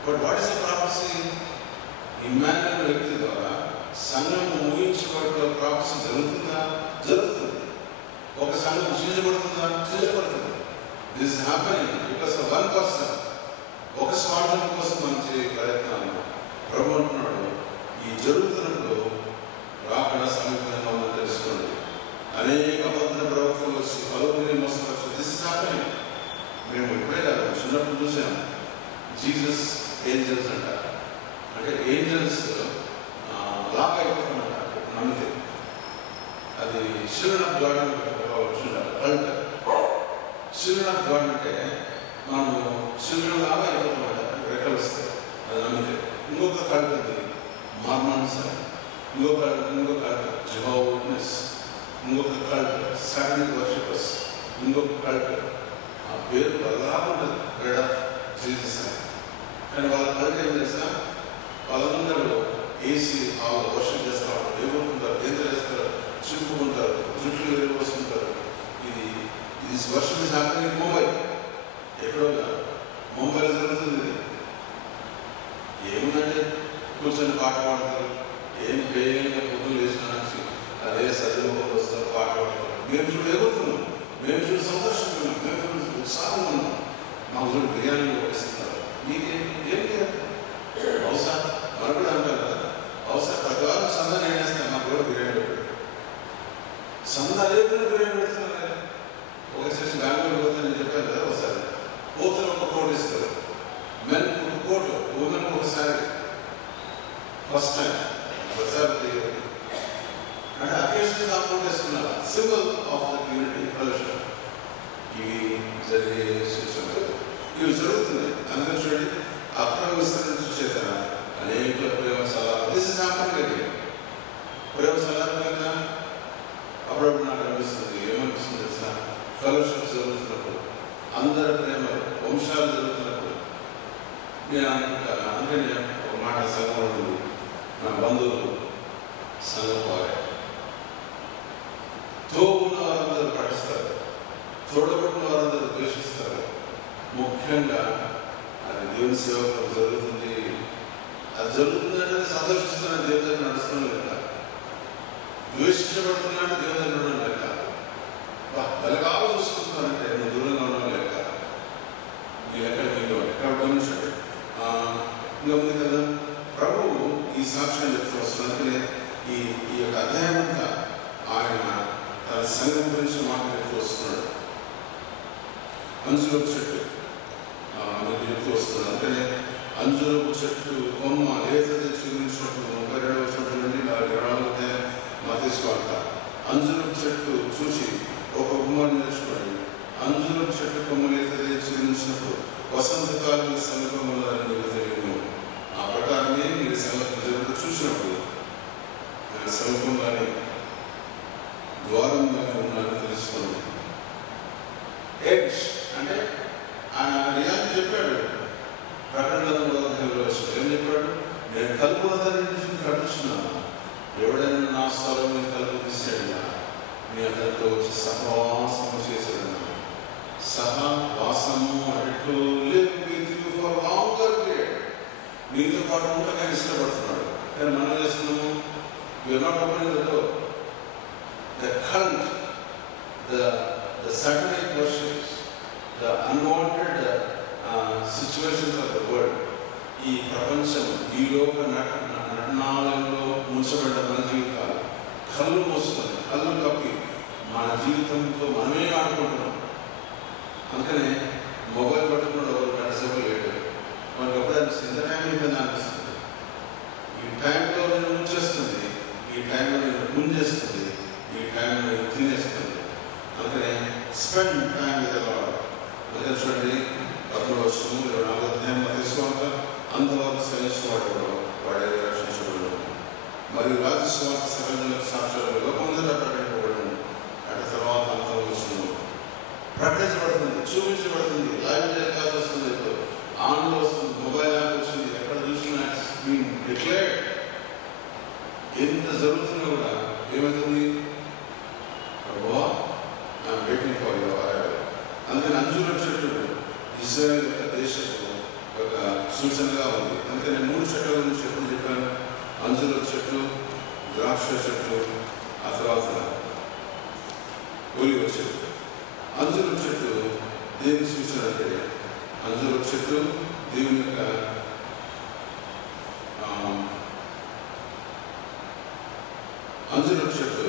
But what is the prophecy? Emmanuel వ్యక్తి ద్వారా సంఘం ఊహించబడిన ప్రాఫెసీ జరుగుతుందా? జరుగుతుంది. ఒక సంఘం చీల్చబడుతుందా? చీల్చబడుతుంది. This is happening because of one person. ఒక స్వార్థం కోసం మనం చేయ ప్రయత్నాలు. ప్రభు అంటున్నాడు, ఈ జరుగుతున్నప్పుడు రాకుండా సమీపంగా మనం తెలుసుకోండి. అనేక అబద్ధ ప్రవక్తలు వచ్చి పలువురిని మోసపరచు. This is happening. మేము ఇప్పుడే కాదు, చిన్నప్పుడు చూసాం. జీసస్ ఏంజల్స్ అంటారు. అంటే ఏంజల్స్ లాక్ అయిపోతున్నమాట నమ్మితే. అది చిల్డ్రన్ ఆఫ్ గాడ్ వచ్చింటారు. కల్ట్ చిల్డ్రన్ ఆఫ్ గాడ్ అంటే మనము చిల్డ్రన్ లాగా అయిపోతున్నమాట రెక్కలు వస్తాయి. అది నమ్మితే ఇంకొక కల్ట్ అది మార్మన్స్, ఇంకొక కల్ట్ జెహోవా విట్నెస్, ఇంకొక కల్ట్ సాటనిక్ వర్షిపర్స్, ఇంకొక కల్ట్ ఆ పేరు అలా ఉంటుంది బ్రెడ్ ఆఫ్ జీసస్ అని. కానీ వాళ్ళ కల్ట్ ఏం చేసినా వాళ్ళందరూ ఏసీ వర్షం చేస్తారు, ఎగురుకుంటారు, గేదెలు వేస్తారు, చింపుకుంటారు, జుట్లు వేసుకుంటారు. ఇది వర్షం ఇస్ హ్యాపెనింగ్ ముంబై. ఎక్కడోగా ముంబైలో జరుగుతుంది. ఏముందంటే కూర్చొని పాట పాడతారు, ఏం పేయంగా పొద్దులు వేసిన అదే చదువుకోని వస్తారు, పాట పాడతారు. మేము చూడు ఎగురుతున్నాం, మేము చూడు సంతోషిస్తున్నాం, మేము చూడు ఉత్సాహంగా ఉన్నాం. మాకు చూడు బిర్యానీ ఇస్తున్నారు. మీకేం ఏం లేదు. బహుశా మనకు కూడా అంటారు కదా, బహుశా ప్రతి వారం సందా నేనేస్తాను, నాకు కూడా బిర్యానీ పెట్టాడు. సందా ఏదైనా బిర్యానీ పెడుతున్నారు కదా. ఒక చేసి బెంగళూరు పోతే నేను చెప్పాను కదా, ఒకసారి పోతలు ఒక కోట్ ఇస్తారు, మెన్ ఒక కోటు, ఉమెన్ ఒకసారి. ఫస్ట్ టైం ఒకసారి అంటే అకేషన్ కాంపౌండ్ వేసుకున్నారు, symbol of the unity fellowship. ఇవి జరిగే సూచనలు ఇవి జరుగుతున్నాయి. అందుకని చూడండి, అక్రమ విస్తరించి చేతన అనేక ప్రేమ సలహా దిస్ ఇస్ హ్యాపెనింగ్. ప్రేమ సలహా అప్పుడప్పుడు నాకు అనిపిస్తుంది, ఏమనిపిస్తుంది తెలుసా, ఫెలోషిప్ జరుగుతున్నప్పుడు, అందరి ప్రేమ వంశాలు జరుగుతున్నప్పుడు నేను అనుకుంటాను. అందుకే నేను ఒక మాట సంఘం ఉంది, నా బంధువులు సంఘం వారే తోడున్న వారందరూ పఠిస్తారు, తోడబుట్టిన వారందరూ ద్వేషిస్తారు. ముఖ్యంగా అది దేవుని సేవకు జరుగుతుంది. అది జరుగుతుందంటే సంతోషిస్తున్నాను, దేవుని దగ్గర నడుస్తున్నాను లెక్క. ద్వేషించబడుతున్నాను, దేవుని దగ్గర ఉండడం లెక్క. బలగాలు చూసుకుంటున్నానంటే నువ్వు దూరంగా ఉండడం లెక్క. ఈ లెక్క మీకు ఎక్కడ గమనించండి. ఇంకా ఉంది కదా, ప్రభువు ఈ సాక్ష్యం చెప్తూ వస్తున్నందుకనే ఈ యొక్క అధ్యాయం అంతా ఆయన తన సంఘం గురించి మాట్లాడుతూ వస్తున్నాడు. అంజూరపు చెట్టు మీకు చెప్తూ వస్తున్నాడు. అందుకనే అంజూరపు చెట్టు కొమ్మ లేత తెచ్చి గురించినప్పుడు 32వ వచనం నుండి 44 మత్తయి వార్త. అంజూరపు చెట్టు చూసి ఒక కుమారుడు నేర్చుకోండి, అంజూరపు చెట్టు కొమ్మ లేత తెచ్చి గురించినప్పుడు వసంతకాలం సమీపంలో నీకు తెలియదు. ఆ ప్రకారమే మీరు జరుగుతూ చూసినప్పుడు సమీపంలోని ద్వారంగా ఉన్నారని తెలుసుకోండి. ఎడ్జ్ అంటే ఆయన రియాలిటీ చెప్పాడు. ప్రకటనలో ఏం చెప్పాడు, నేను కలుపు వద్దని కట్టుచున్నాను, ఎవడైనా నా స్థలం మీద కలుపు తీసాడు మీ అతనితో వచ్చి సహవాసము చేశాడు. సహవాసము అంటే ఫర్ లాంగర్ పీరియడ్ మీతో పాటు ఉండగా ఇష్టపడుతున్నాడు. కానీ మనం చేస్తున్నాము, we're not opening the door. The cult, the satanic worships, the unwanted situations of the world, ఈ ప్రపంచం, ఈ లోక నటనాలలో ముంచబడ్డ మన జీవితాలు కళ్ళు మూసుకొని, కళ్ళు కప్పి మన జీవితంతో మనమే ఆడుకుంటున్నాం. అందుకనే మొబైల్ పట్టుకున్న ఒక గంట సేపు లేడు, మనకు ఎప్పుడు అనిపిస్తుంది, ఇంత టైం అయిపోయింది అనిపిస్తుంది. ఈ టైంలో నేను ముంచేస్తుంది, ఈ టైంలో నేను ముంచేస్తుంది, ఈ టైంలో నేను తినేస్తుంది. అందుకనే స్పెండ్ టైం విత్ లార్డ్. అందుకని చూడండి, 11వ వచనం 24వ అధ్యాయం తీసుకుంటా, అంతవరకు సహించేవాడు వాడే రక్షించబడు. మరియు రాజస్వార్థ సకల సాక్షులు లోకమంతా ప్రకటింపబడు. అటు తర్వాత అంతరం వస్తుంది, ప్రకటించబడుతుంది, చూపించబడుతుంది, లైవ్ టెలికాస్ట్ వస్తుంది, ఇప్పుడు ఆన్లో వస్తుంది, మొబైల్ యాప్ వచ్చింది, ఎక్కడ చూసినా డిక్లేర్డ్. ఎంత జరుగుతున్నా కూడా ఏమవుతుంది, I'm waiting for your arrival. అందుకని అంజూరపు చెట్టు ఇజ్రాయెల్ యొక్క దేశపు ఒక సూచనగా ఉంది. అందుకని 3 చెట్ల గురించి ఎప్పుడు చెప్పాను, అంజూరపు చెట్టు, ద్రాక్ష చెట్టు, ఆ తర్వాత ఒలివ చెట్టు. అంజూరపు చెట్టు దేని సూచన అంటే, అంజూరపు చెట్టు దేవుని యొక్క అంజూరపు చెట్టు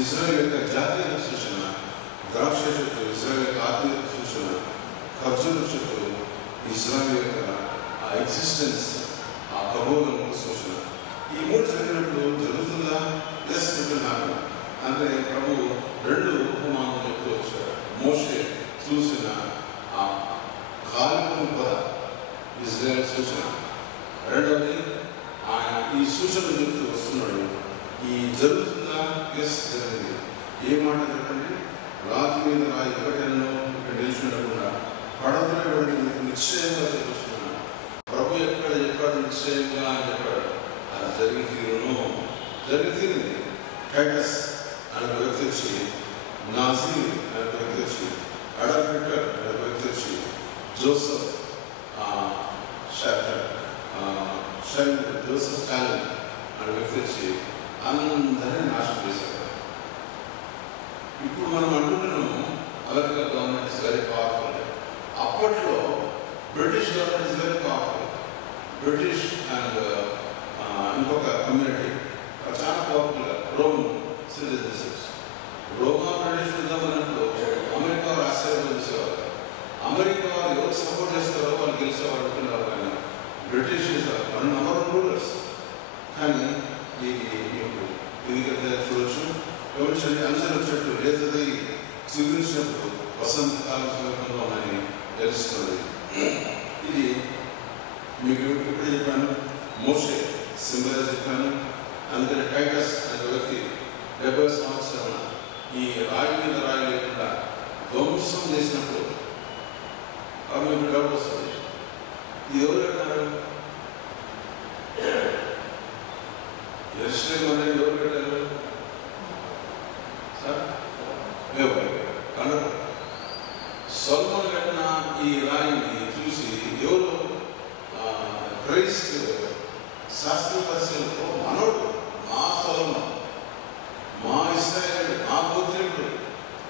ఇజ్రాయెల్ యొక్క జాతీయ సూచన, ద్రాక్ష చెట్టు ఇజ్రాయెల్ యొక్క ఆత్మీయ సూచన, ఖర్జూరపు చెట్టు ఇజ్రాయెల్ యొక్క ఎగ్జిస్టెన్స్, ఆ ఖగోళం సూచన. ఈ 3 జరిగినప్పుడు జరుగుతుందా? ఎస్, జరుగుతున్నాను. అంటే ప్రభు 2 ఉపమానాలు చెప్తూ వచ్చారు. మోషే చూసిన ఆ కాలిపోని పొద, ఇజ్రాయెల్ సూచన. రెండవది, ఆయన ఈ సూచనలు చెప్తూ వస్తున్నాడు. ఈ జరుగుతుందా? ఎస్, జరిగింది. ఏ మాట చెప్పండి? రాతి మీద రాయి ఒకటెన్నో ఇక్కడ నిలిచినకుండా పడవలో మీకు నిశ్చయంగా చెప్తున్నాను. ప్రభు ఎక్కడ చెప్పాడు నిశ్చయంగా అని చెప్పాడు. అది జరిగి తీరింది. టైటస్ అనే వ్యక్తి వచ్చి, నాజీర్ అనే వ్యక్తి వచ్చి, అడల్ఫ్ హిట్లర్ అనే వ్యక్తి వచ్చి, జోసెఫ్ స్టాలిన్ అనే వ్యక్తి వచ్చి అందరినీ నాశనం చేశారు. ఇప్పుడు మనం అనుకుంటున్నాము America government is very powerful. అప్పట్లో British government is very powerful. British and ఇంకొక కమ్యూనిటీ చాలా powerful. Rome citizenships. Roma British యుద్ధం అన్నప్పుడు అమెరికా వారు ఆశ్చర్యపరిచేవారు. అమెరికా వారు ఎవరు సపోర్ట్ చేస్తారో వాళ్ళు గెలిచేవారు అనుకున్నారు. కానీ British one number of rulers. కానీ ఇది చూడొచ్చు. గమనించండి, అంచనా చెట్టు లేదది చిగురించినప్పుడు వసంతకాలం సమీపంలో అని తెలుస్తుంది. ఇది మీకు ఎప్పుడు చెప్పాను, మోషే సింబల్ చెప్పాను. అందుకని టైటస్ అనే వ్యక్తి 70 సంవత్సరాల ఈ రాయి మీద రాయి లేకుండా ధ్వంసం చేసినప్పుడు మీకు డబ్బు వస్తుంది. ఇది ఎవరు కట్టారు? యెరూషలేము అనేది ఎవరు కట్టారు? కన్నారు. సొలొమోను కట్టిన ఈ రాయిని చూసి ఎవరు క్రైస్తవ శాస్త్ర పరిశీలనలో మనోడు, మా సొలొమోను, మా ఇశ్రాయేలు, మా గోత్రీకుడు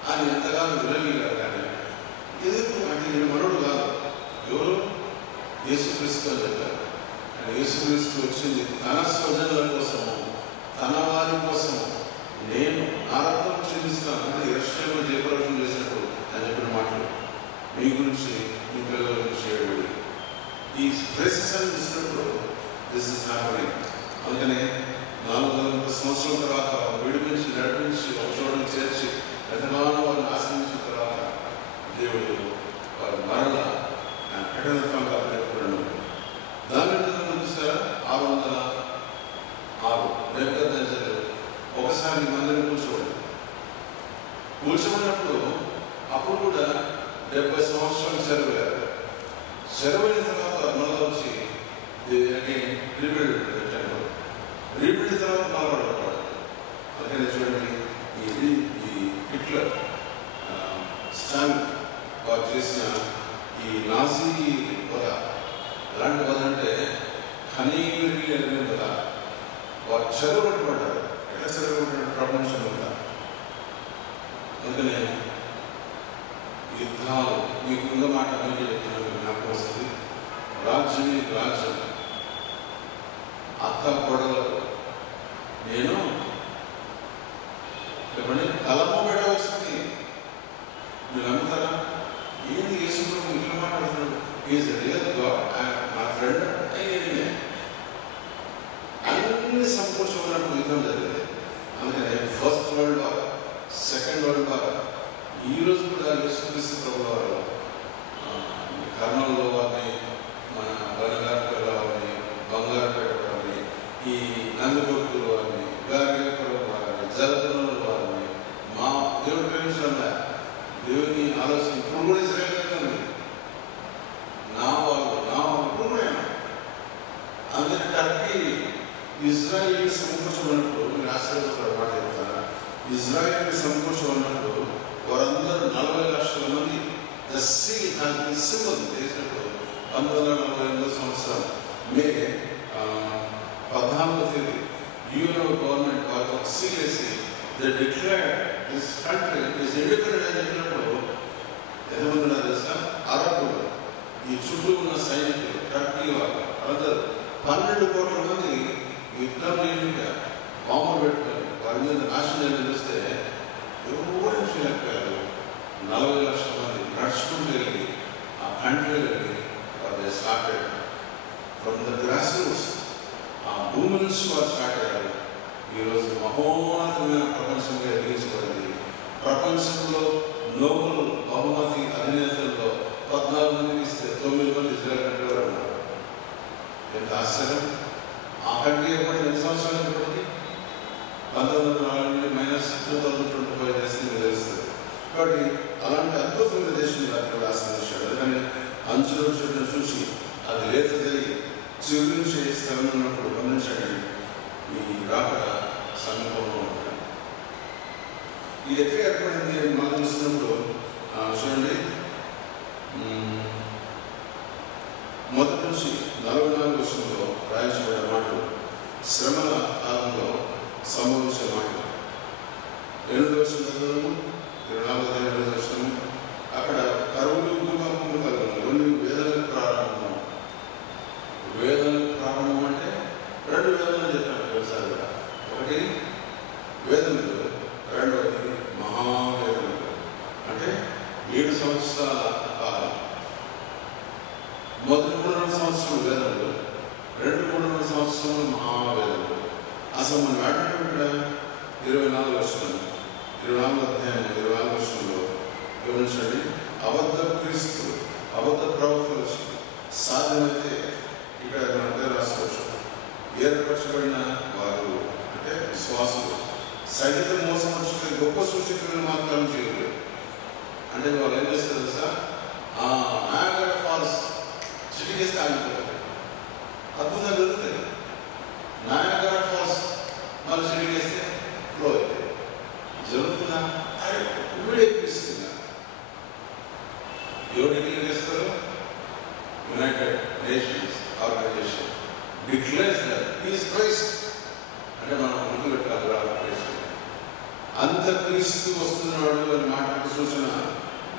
అని ఎంతగానో విరవీగారు. కానీ ఎందుకు అంటే నేను మనోడు కాదు, ఎవరు? యేసుక్రీస్తు అని చెప్పారు. కానీ యేసుక్రీస్తు వచ్చింది తన స్వజనుల కోసము, తన వారి కోసము. నేను నా రక్తం చెల్లిస్తాను అంటే యెరూషలేములో జయప్రదం చేసినప్పుడు అని చెప్పిన మాటలు మీ గురించి, మీ పిల్లల గురించి ఏడుగుడి ఈ ప్రెసిషన్ ఇచ్చినప్పుడు దిస్ ఇస్ హ్యాపనింగ్. అందుకనే 400 సంవత్సరాల తర్వాత విడిపించి నడిపించి ఒక చోటుని చేర్చి ఎంతగానో వారిని ఆశ్రయించిన తర్వాత దేవుడు వారి మరణ కఠినంగా పెట్టుకున్నాడు. దాని చూసారా 606 నెబుకద్నెజరు ఒకసారి మందిరం కూర్చోబడినప్పుడు అప్పుడు కూడా 70 సంవత్సరాలు సెలవులేరు. సెలవైన తర్వాత మళ్ళీ వచ్చి రీబిల్డ్ తర్వాత మాట్లాడతాడు. అందుకని చూడండి, ఈ హిట్లర్ స్టాలిన్ వారు చేసిన ఈ నాజీ వధ ఎలాంటి వధ అంటే కనీవిరి అనే వధ. వారు చెరగొట్టబడ్డారు. ఎట్లా చెరగొట్టారు? ప్రపంచంలో. అందుకనే యుద్ధాలు మీకు ఉన్న మాట మీకు చెప్తున్నాను, నాకు వస్తుంది. రాజ్యం అత్త కొడలకు నేను చెప్పండి తలము పెట్టవలసింది. మీరు నమ్ముతారా? ఏంటి యేసుప్రభు ఇట్లా మాట్లాడుతున్నాడు? ఈజ్ రియల్ గాడ్, నా ఫ్రెండ్ అయ్యేది. అన్ని సమకూర్చుకున్నప్పుడు యుద్ధం జరిగింది. అందుకనే first world war, second world war. ఈరోజు కూడా యేసుక్రీస్తు ప్రభు వారు కర్నూలులో వారిని, మన బలిగారిపేట వారిని, బంగారుపేట వారిని, ఈ నందికొట్టు వారిని, గారిపురం వారిని, జలపురంలో వారిని మా దేవుడు ప్రేమించడం. దేవుని ఆలోచన ఇప్పుడు కూడా ఇజ్రాయేల్ నా వాళ్ళు ఇప్పుడు కూడా. అందుకని టర్కీ ఇజ్రాయేల్ సమకూర్చబడినప్పుడు మీరు ఆశ్చర్యపోతారు. మాట చెప్తారా? ఇజ్రాయేల్ సమకూర్చబడినప్పుడు వారందరూ 40 లక్షల మంది ద సీల్ హ్యాస్ సింబల్ చేసినప్పుడు 1948 సంవత్సరం మే 14వ తేదీ యూరో గవర్నమెంట్ వారికి ఒక సీల్ వేసి they declared this country is independent అని చెప్పినప్పుడు ఎంతమంది ఉన్నారు తెలుసా? అరబులు, ఈ చుట్టూ ఉన్న సైనికులు, టర్కీ వాళ్ళు అందరూ 12 కోట్ల మంది యుద్ధం లేనిగా బాంబులు పెట్టుకొని వారి మీద నాశనం తెలిస్తే ఎవరు చేయలేకపోయారు. 40 లక్షల మంది నడుచుకుంటూ వెళ్ళి ఆ కంట్రీ వెళ్ళి వారు started from the grass roots. ఆ భూమి నుంచి వారు స్టార్ట్ అయ్యారు. ఈరోజు మహోన్నతమైన ప్రపంచంగా ఎదిగించబడింది. ప్రపంచంలో నోబెల్ బహుమతి అధినేతల్లో 14 మందికి ఇస్తే 9 మంది ఇజ్రాయెల్ కంట్రీ వారు ఉన్నారు. ఎంత ఆశ్చర్యం! ఆ కంట్రీ ఎప్పుడు ఎన్ని సంవత్సరాలు ఇప్పటికి 1940 మైనస్ 2025 చేసింది తెలుస్తుంది. కాబట్టి అలాంటి అద్భుతమైన దేశం రాత్రి ఆశ్రయించాడు. అందుకని అంచులో చూడడం చూసి అది లేత జరిగి చిగురించి స్థలం ఉన్నప్పుడు గమనించండి, ఈ రాకడ సమీపంలో ఉంటాయి. ఇది ఎక్కడ ఏర్పడింది మనం చూస్తున్నప్పుడు చూడండి, మొదటి నుంచి 44 వర్షంలో రాయించబడిన మాటలు శ్రమల కాలంలో సంభవించే మాటలు. 8వ వర్షం చదువు, 24వ వర్షం అక్కడ కరువులు భూకంపములు కలుగును. 2 వేదనకు ప్రారంభం. వేదనకు ప్రారంభం అంటే 2 వేదనలు చెప్పాను వ్యవసాయ. ఒకటి వేదనలు, రెండవది మహావేదనలు. అంటే 7 సంవత్సరాల కాలం. మొదటి 3.5 సంవత్సరాలు వేదనలు, 2-3.5 సంవత్సరాలు మహావేదనలు. అసలు మనం ఆడినప్పుడు 24 వర్షాలు, 24వ అధ్యాయం 24 వర్షంలో గమనించండి, అబద్ధ క్రీస్తులు, అబద్ధ ప్రవక్తలు వచ్చి సాధ్యమైతే ఇక్కడ మనం పేరు రాసుకోవచ్చు, ఏర్పరచబడిన వారు అంటే విశ్వాసులు సైతం మోసం వచ్చి గొప్ప సూచకులను మాత్రం చేయలేదు. అంటే వాళ్ళు ఏం చేస్తారు తెలుసా, నయాగరా ఫాల్స్ చిటికేస్తే ఆగిపోతారు. అద్భుతంగా జరుగుతుంది. నయాగరా ఫాల్స్ మళ్ళీ చిటికేస్తే ఫ్లో అవుతుంది. జరుగుతుందా? వీడెక్కిస్తుందా? ఎవరు డిక్లేర్ చేస్తారు? United Nations Organisation declares that he is Christ. అంటే మనం ముందు పెట్టాలి. అంత్యక్రీస్తు వస్తున్నాడు అని మాటకు సూచన.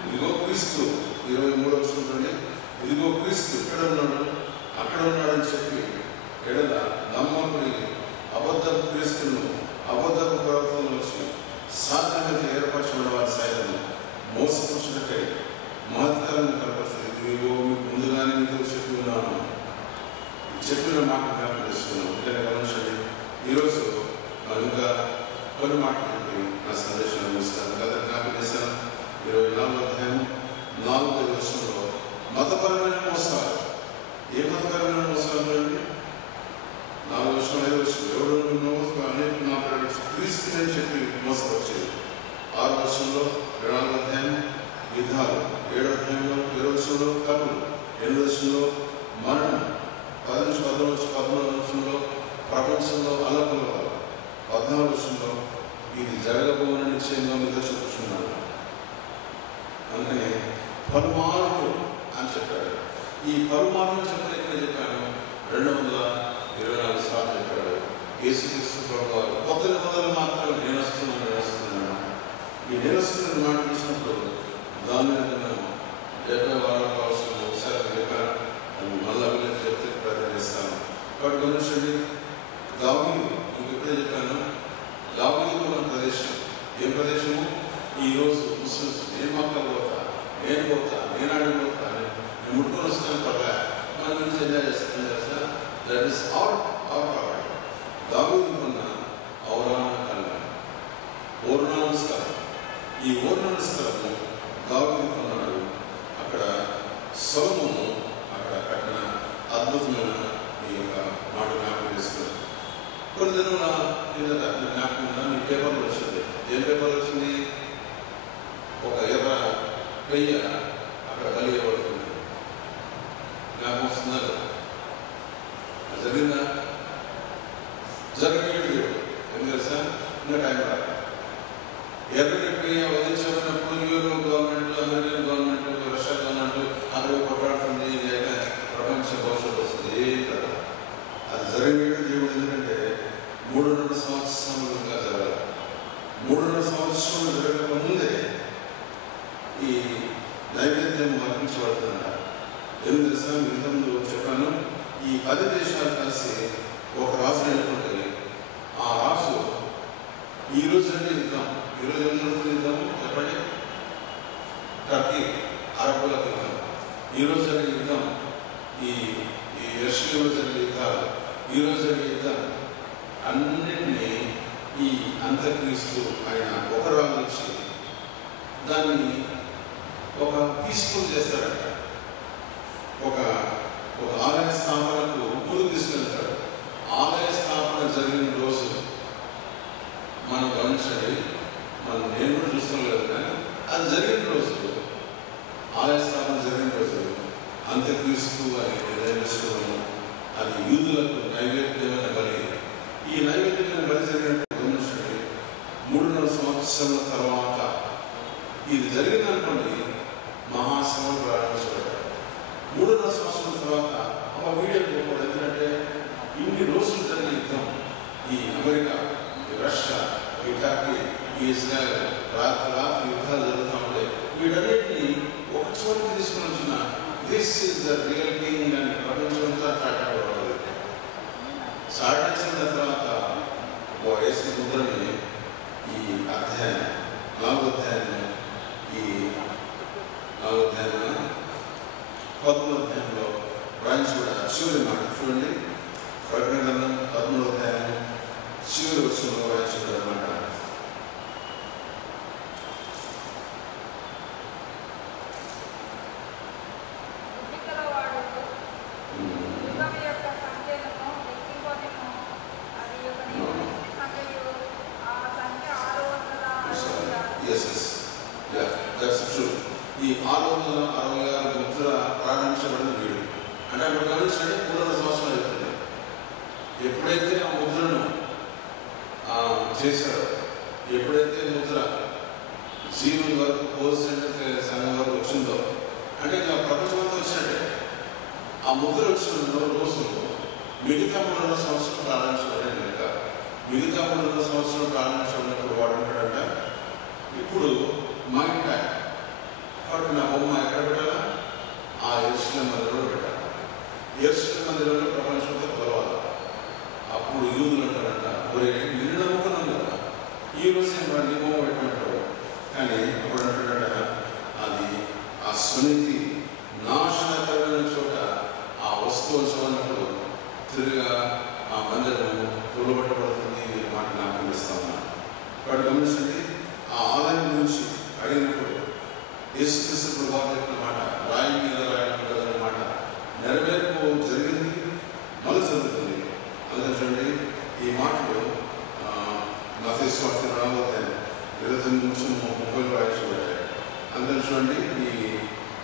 ఇదిగో క్రీస్తు 23వ వచనం చూడండి, ఇదిగో క్రీస్తు ఇక్కడ ఉన్నాడు, అక్కడ ఉన్నాడని చెప్పి ఎడల నమ్మకుని అబద్ధ క్రీస్తులను, అబద్ధపు ప్రవక్తలను వచ్చి సాధ్యమైతే ఏర్పరచబడిన వారి సైతం మోసపరిచినట్టే మహత్కారాన్ని కనపడుతుంది. ఇదిగో మీకు ముందుగానే మీకు చెప్పి ఉన్నాను. చెప్పిన మాట జ్ఞాపకం చేస్తున్నాను. అంటే గమనించండి, ఈరోజు మనం ఇంకా కొన్ని మాటలు చెప్పి నా సందేశాన్ని ముగిస్తాను. కదా జ్ఞాపకం చేశాను. 24వ అధ్యాయం 4వ వచనంలో మతపరమైన మోసాలు. ఏ మతపరమైన మోసాలు అండి? 4వ వచనం 5వ వచనం, ఎవరు అనేక మాట్లాడి క్రీస్తుని చెప్పి మోసపరిచేది. 6వ వచనంలో 24వ అధ్యాయం యుద్ధాలు, 7వ అధ్యాయంలో 20వ వచనంలో కరువు, 8వ వచనంలో మరణం, 11వ వచనంలో ప్రపంచంలో అల్లకల్లోలాలు, 14వ వచనంలో ఇది జరగబోని నిశ్చయంగా మీతో చెప్పుచున్నాను. అందుకని పలుమార్లు అని చెప్పాడు. ఈ పలుమార్లు చెప్పడం ఎక్కడ చెప్పాను? 224 సార్లు చెప్పాడు. యేసుక్రీస్తు ప్రభువు వారు కొత్త నిబంధనలు మాత్రమే నేను వస్తున్నాను. ఈ నేనొస్తున్న మాట చూసినప్పుడు దాని మీద 70 వారాల అవసరం ఒకసారి చెప్పాను. మళ్ళీ వీళ్ళకి చెప్తే ప్రయత్నం చేస్తాను. కాబట్టి గమనించండి, దావీదు ఇంకెప్పుడే చెప్పాను, దావీదు ఉన్న ప్రదేశం ఏ ప్రదేశము? ఈరోజు ముస్లిమ్స్ నేను మక్కలు పోతా, నేను పోతా, నేను అడిగిపోతా, నేను ముట్టుకొని వస్తాను పర్లే, మన గురించి ఎంజాయ్ చేస్తాను తెలుసా? That is our property. దావీదు ఉన్న ఔరానా కళ్యాణం, ఓర్నాను స్థలం. ఈ ఓర్నాను స్థలము దావీదు కొన్నాడు. అక్కడ సొలొమోను అక్కడ కట్టిన అద్భుతమైన ఈ యొక్క మాట జ్ఞాపకం చేస్తుంది. కొన్ని దినాల కిందట జ్ఞాపకం మీ పేపర్లో వచ్చింది. ఏం పేపర్లో వచ్చింది? ఒక ఎర్ర పెయ్య అక్కడ బలి ఇవ్వబడుతుంది. జ్ఞాపకం వస్తున్నారు. జరిగిందా? జరిగేది ఏం తెలుసా? ఇంకా టైం రాదు. ఎర్రని పెయ్య వదిలించినప్పుడు Europe government, American government, Russia government అక్కడ కొట్లాడుతుంది. ప్రపంచ భవిష్యత్తు వస్తుంది. ఏం కదా అది జరిగేది దేవుడు. ఎందుకంటే 3.5 సంవత్సరాలు ఇంకా జరగాలి. 3.5 సంవత్సరాలు జరగక ముందే ఈ నైవేద్యం అర్పించబడుతుందంట. ఎందుకు తెలుసా? ఇంతకుముందు చెప్పాను, ఈ 10 దేశాలు కలిసి ఒక రాజు ఎన్నుకుంటే ఆ రాజు ఈరోజు అంటే యుద్ధం. ఈరోజు ఎందుకు యుద్ధం చెప్పండి? టర్కీ అరబ్బులకు యుద్ధం. ఈరోజు జరిగే యుద్ధం, ఈ రష్యాలో జరిగే యుద్ధాలు, ఈరోజు జరిగే యుద్ధం అన్నింటినీ ఈ అంత్యక్రీస్తు ఆయన ఒక రాజు వచ్చి దాన్ని ఒక పీస్ఫుల్ చేస్తాడంట. ఒక ఒక ఆలయ స్థాపనకు ముందుకు తీసుకెళ్తాడు. ఆలయ స్థాపన జరిగిన రోజు మనం గమనించండి, నేను కూడా చూస్తాం లేదు, కానీ అది జరిగిన రోజు, ఆలయ స్థాపన జరిగిన రోజు అంత్యక్రీస్తు అని నిర్ణయించుకోవడం, అది యూదులకు నైవేద్యమైన బలి. ఈ నైవేద్యమైన బలి జరిగినట్టు గమనించండి. 300 సంవత్సరాల తర్వాత ఇది జరిగిందనుకోండి, మహాసభలు ప్రారంభించబడ్డాయి. 300 సంవత్సరాల తర్వాత వీడియో కూడా ఎందుకంటే ఇన్ని రోజులు జరిగిన యుద్ధం, ఈ అమెరికా, ఈ రష్యా, ఈ టర్కీ, ఈ ఇజ్రాయెల్ రాత్రి యుద్ధాలు జరుగుతూ ఉంటాయి. వీటన్నిటినీ ఒక చోటికి తీసుకుని వచ్చిన this is the real king అని ప్రపంచంతో చాటబడదు. చాటించిన తర్వాత వేసిన ముద్రని ఈ అధ్యాయం 4వ అధ్యాయం, ఈ 4వ అధ్యాయం 13వ అధ్యాయంలో రాయించబడ్డ చివరి మాట చూడండి. ప్రకటన గ్రంథం 13వ అధ్యాయం చివరి వచనంలో రాయించబడ్డ మాట, ఈ 666 ముద్ర ప్రారంభించబడిన వీడు అంటే అక్కడ గమనించండి 300 సంవత్సరాలు అవుతుంది. ఎప్పుడైతే ఆ ముద్రను చేశారో, ఎప్పుడైతే ముద్ర జీవుల వరకు పోల్సినట్టు సంఘం వరకు వచ్చిందో, అంటే ఇంకా ప్రపంచమంతా వచ్చినట్టే. ఆ ముద్ర వచ్చిన రోజులు మిగతా 300 సంవత్సరం ప్రారంభించబడిన కనుక, మిగతా 300 సంవత్సరం ప్రారంభించబడినప్పుడు వాడు అంటాడంట, ఇప్పుడు మా ఇంట కాబట్టి నా బొమ్మ ఎక్కడ పెట్టాలా? ఆ యెరూషలేము మందిరంలో పెట్టాలి. యెరూషలేము మందిరంలో ప్రపంచంతో కొలవాలి. అప్పుడు యూదులు అంటారంట, ఒరే నిన్ను నమ్ముకున్నాం కదా, ఈ రోజు నేను నీ బొమ్మ పెట్టమంటాడు. కానీ అప్పుడు అంటాడంట, అది ఆ సునీతి నాశనకరమైన చోట ఆ వస్తువు అన్నప్పుడు తిరిగా ఆ మందిరం తొలబట్టబడుతుంది. మాట నాకు ఇస్తాను. వాడు గమనించండి, ఆ ఆలయం గురించి అడిగినప్పుడు యేసుక్రీస్తు ప్రభువు చెప్పిన మాట, రాయి మీద రాయడం మాట నెరవేర్పు జరిగింది, మళ్ళీ జరుగుతుంది. అందుకని చూడండి, ఈ మాటలు మత్తయి సువార్త 4వ అధ్యాయం 29 నుంచి 30 రాయించబడ్డాయి. అందుకని చూడండి,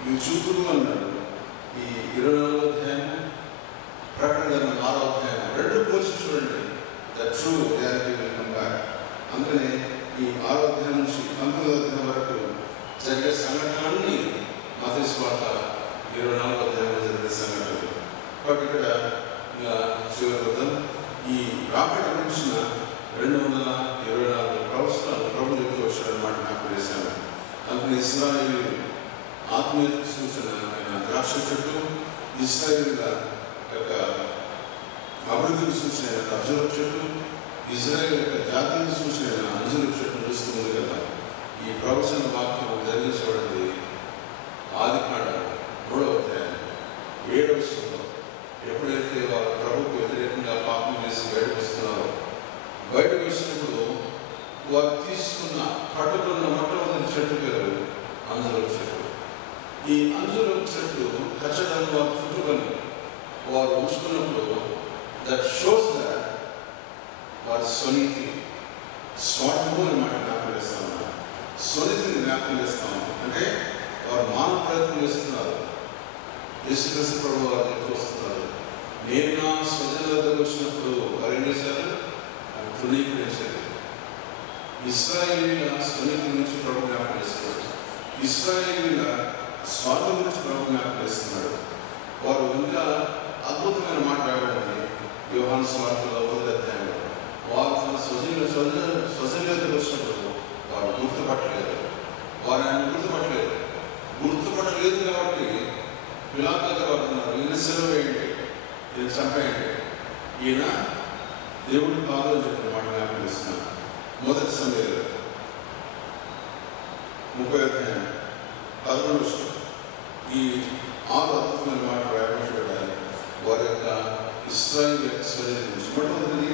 ఈ చూపులు అన్నాడు. ఈ 24వ అధ్యాయం, ప్రకటన గ్రంథం 6వ అధ్యాయం రెండు పోల్చి చూడండి. The true reality will come back. అందుకని ఈ 6వ అధ్యాయం నుంచి 19వ అధ్యాయం వరకు జరిగే సంఘటనలన్నీ మత్తయి సువార్త 24వ అధ్యాయంలో జరిగే సంఘటనలు. బట్ ఇక్కడ ఇలా చివరి ఈ రాకడ గురించిన 224 ప్రవచనాలు ప్రభు చెప్తూ వచ్చాడనమాట నాకు వేశాను. అందుకని ఇశ్రాయేలీయులు ఆత్మీయ సూచన ద్రాక్ష చెట్టు, ఇశ్రాయేలీయుల యొక్క అభివృద్ధికి సూచన ఖర్జూరపు చెట్టు, ఇజ్రాయేల్ యొక్క జాతీయ సూచన అంజూరపు చెట్టు చూస్తుంది కదా. ఈ ప్రవచన వాక్యం జరిగించబడింది ఆదికాండం 3వ అధ్యాయం 7వ వచనంలో. ఎప్పుడైతే వారు ప్రభుకు వ్యతిరేకంగా పాపం చేసి బయటకు వస్తున్నారో, బయటకు వచ్చినప్పుడు వారు తీసుకున్న పట్టుకున్న మొట్టమొదటి చెట్టు పేరు అంజూరపు చెట్టు. ఈ అంజూరపు చెట్టు ఖచ్చితంగా వారు చుట్టుకొని వారు ఉంచుకున్నప్పుడు దట్ షోస్ దట్ వారి స్వనీతి, స్వార్థము అని మాట జ్ఞాపకం చేస్తాను. స్వనీతిని జ్ఞాపకం చేస్తాము అంటే వారు మానవ ప్రయత్నం చేస్తున్నారు. యేసుక్రీస్తు ప్రభువు వారు చెప్తూ వస్తున్నారు, నేను నా స్వజనుల దగ్గరకు వచ్చినప్పుడు వారు ఏం చేశారు? తృణీకరించారు. ఇశ్రాయేలీయుల స్వనీతి గురించి ప్రభు జ్ఞాపకం చేస్తున్నాడు. ఇశ్రాయేలీయుల స్వార్థం గురించి ప్రభు జ్ఞాపకం చేస్తున్నాడు. వారు ఇంకా అద్భుతమైన మాట రాయబడింది యోహాను సువార్తలో 1వ అధ్యాయంలో. వారు తన స్వజనులకు వచ్చినప్పుడు వారు గుర్తుపట్టలేదు. వారు ఆయన గుర్తుపట్టలేదు కాబట్టి పిలాతు దగ్గర వారు ఉన్నారు, ఈయన సెలవు వేయండి, ఈయన చంపేయండి, ఈయన దేవుడి కాదు అని చెప్పిన మాట జ్ఞాపకం చేస్తున్నాను. 1 సమూయేలు 30వ అధ్యాయం 11వ వచనం. ఈ 6 అద్భుతమైన మాట రాయబడ్డాయి వారి యొక్క ఇశ్రాయేలు యొక్క స్వజనుల గురించి. మొట్టమొదటిది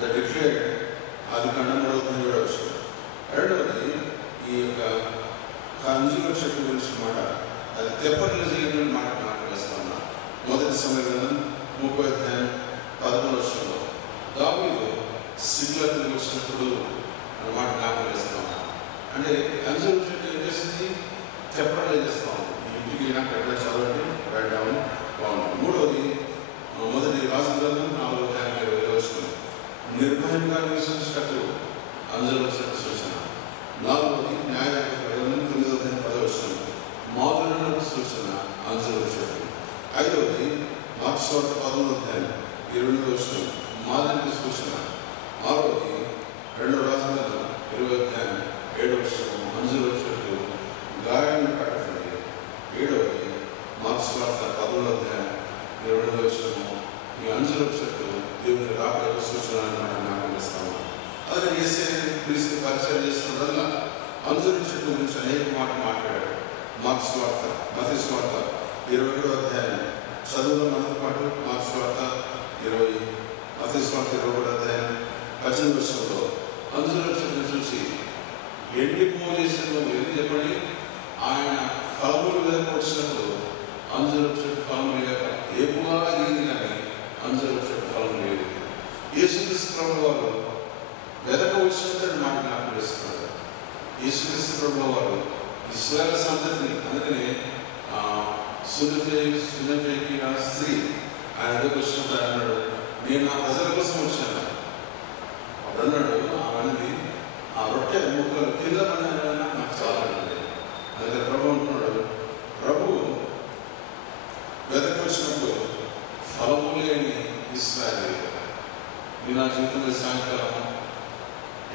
ద డిక్లేర్డ్ ఆదికాండం 3వ వచనం. రెండవది ఈ యొక్క అంజూరపు చెట్టు గురించి మాట, అది తెప్పట్లు చేయడం మాట సమయ గ్రంథం 30:11 దావీదు సిగ్లా తిరిగి వచ్చినప్పుడు అన్నమాట జ్ఞాపకం చేస్తాం. అంటే అంజూరు చెట్టు ఏం చేస్తుంది? చెప్పడం చేస్తాం. ఇంటికి నాకు ఎక్కడ చదవండి, రాయడం బాగుంటుంది. మూడవది మొదటి రాజు గ్రంథం 4:20 నిర్భయంగా నివసించినట్టు అంజూరు చెట్టు సూచన. నాలుగవది న్యాయాధిపతుల గ్రంథం 9:10 మాధుర్యులకు సూచన అంజూరు చెట్టు. ఐదవది మార్క్స్ వార్త 11:22 మాదిరికి సూచన. ఆరవది 2 రాజుల 20:7 అంజూరు చెట్టు గాయాన్ని కట్టండి. ఏడవది మార్క్స్ వార్త 11:22 ఈ అంజూరు చెట్టు దేవుని రాకడకు సూచన అని జ్ఞాపకం చేస్తాము. అలాగే యేసే క్రీస్తు పరిచయం చేస్తున్నదల్లా అంజూరు చెట్టు గురించి అనేక మాట్లాడాడు. మార్క్స్ వార్త, మత్తయి వార్త 21 చదువులో మనతో పాటు మార్క్స్ వార్త 20, మత్తయి వార్త 21:18 అంజూరు చెట్టును చూసి ఎండిపోజేసిన ఎందుకు చెప్పండి? ఆయన ఫలములు వెదకొచ్చినప్పుడు అంజూరు చెట్టు ఫలములు లేక ఏపుగా ఎదిగింది, కానీ అంజూరు చెట్టు ఫలము లేదు. యేసుక్రీస్తు ప్రభువు వారు వెదక వచ్చినంతటి మాట జ్ఞాపకం చేస్తున్నారు. యేసుక్రీస్తు ప్రభువు వారు ఇశ్రాయేలు సంతతిని, అందుకనే సునఫేకి స్త్రీ ఆయన దగ్గర వచ్చినప్పుడు అన్నాడు, నేను నా ప్రజల కోసం వచ్చాను. అప్పుడు అన్నాడు, ఆమె ఆ రొట్టె ముక్కలు కింద పడినా నాకు చాలా అండి. అందుకే ప్రభు అంటున్నాడు, ప్రభు వెదకి వచ్చినప్పుడు ఫలము లేని ఇశ్రాయేలు. నేను నా జీవితంలో సాయంకాలం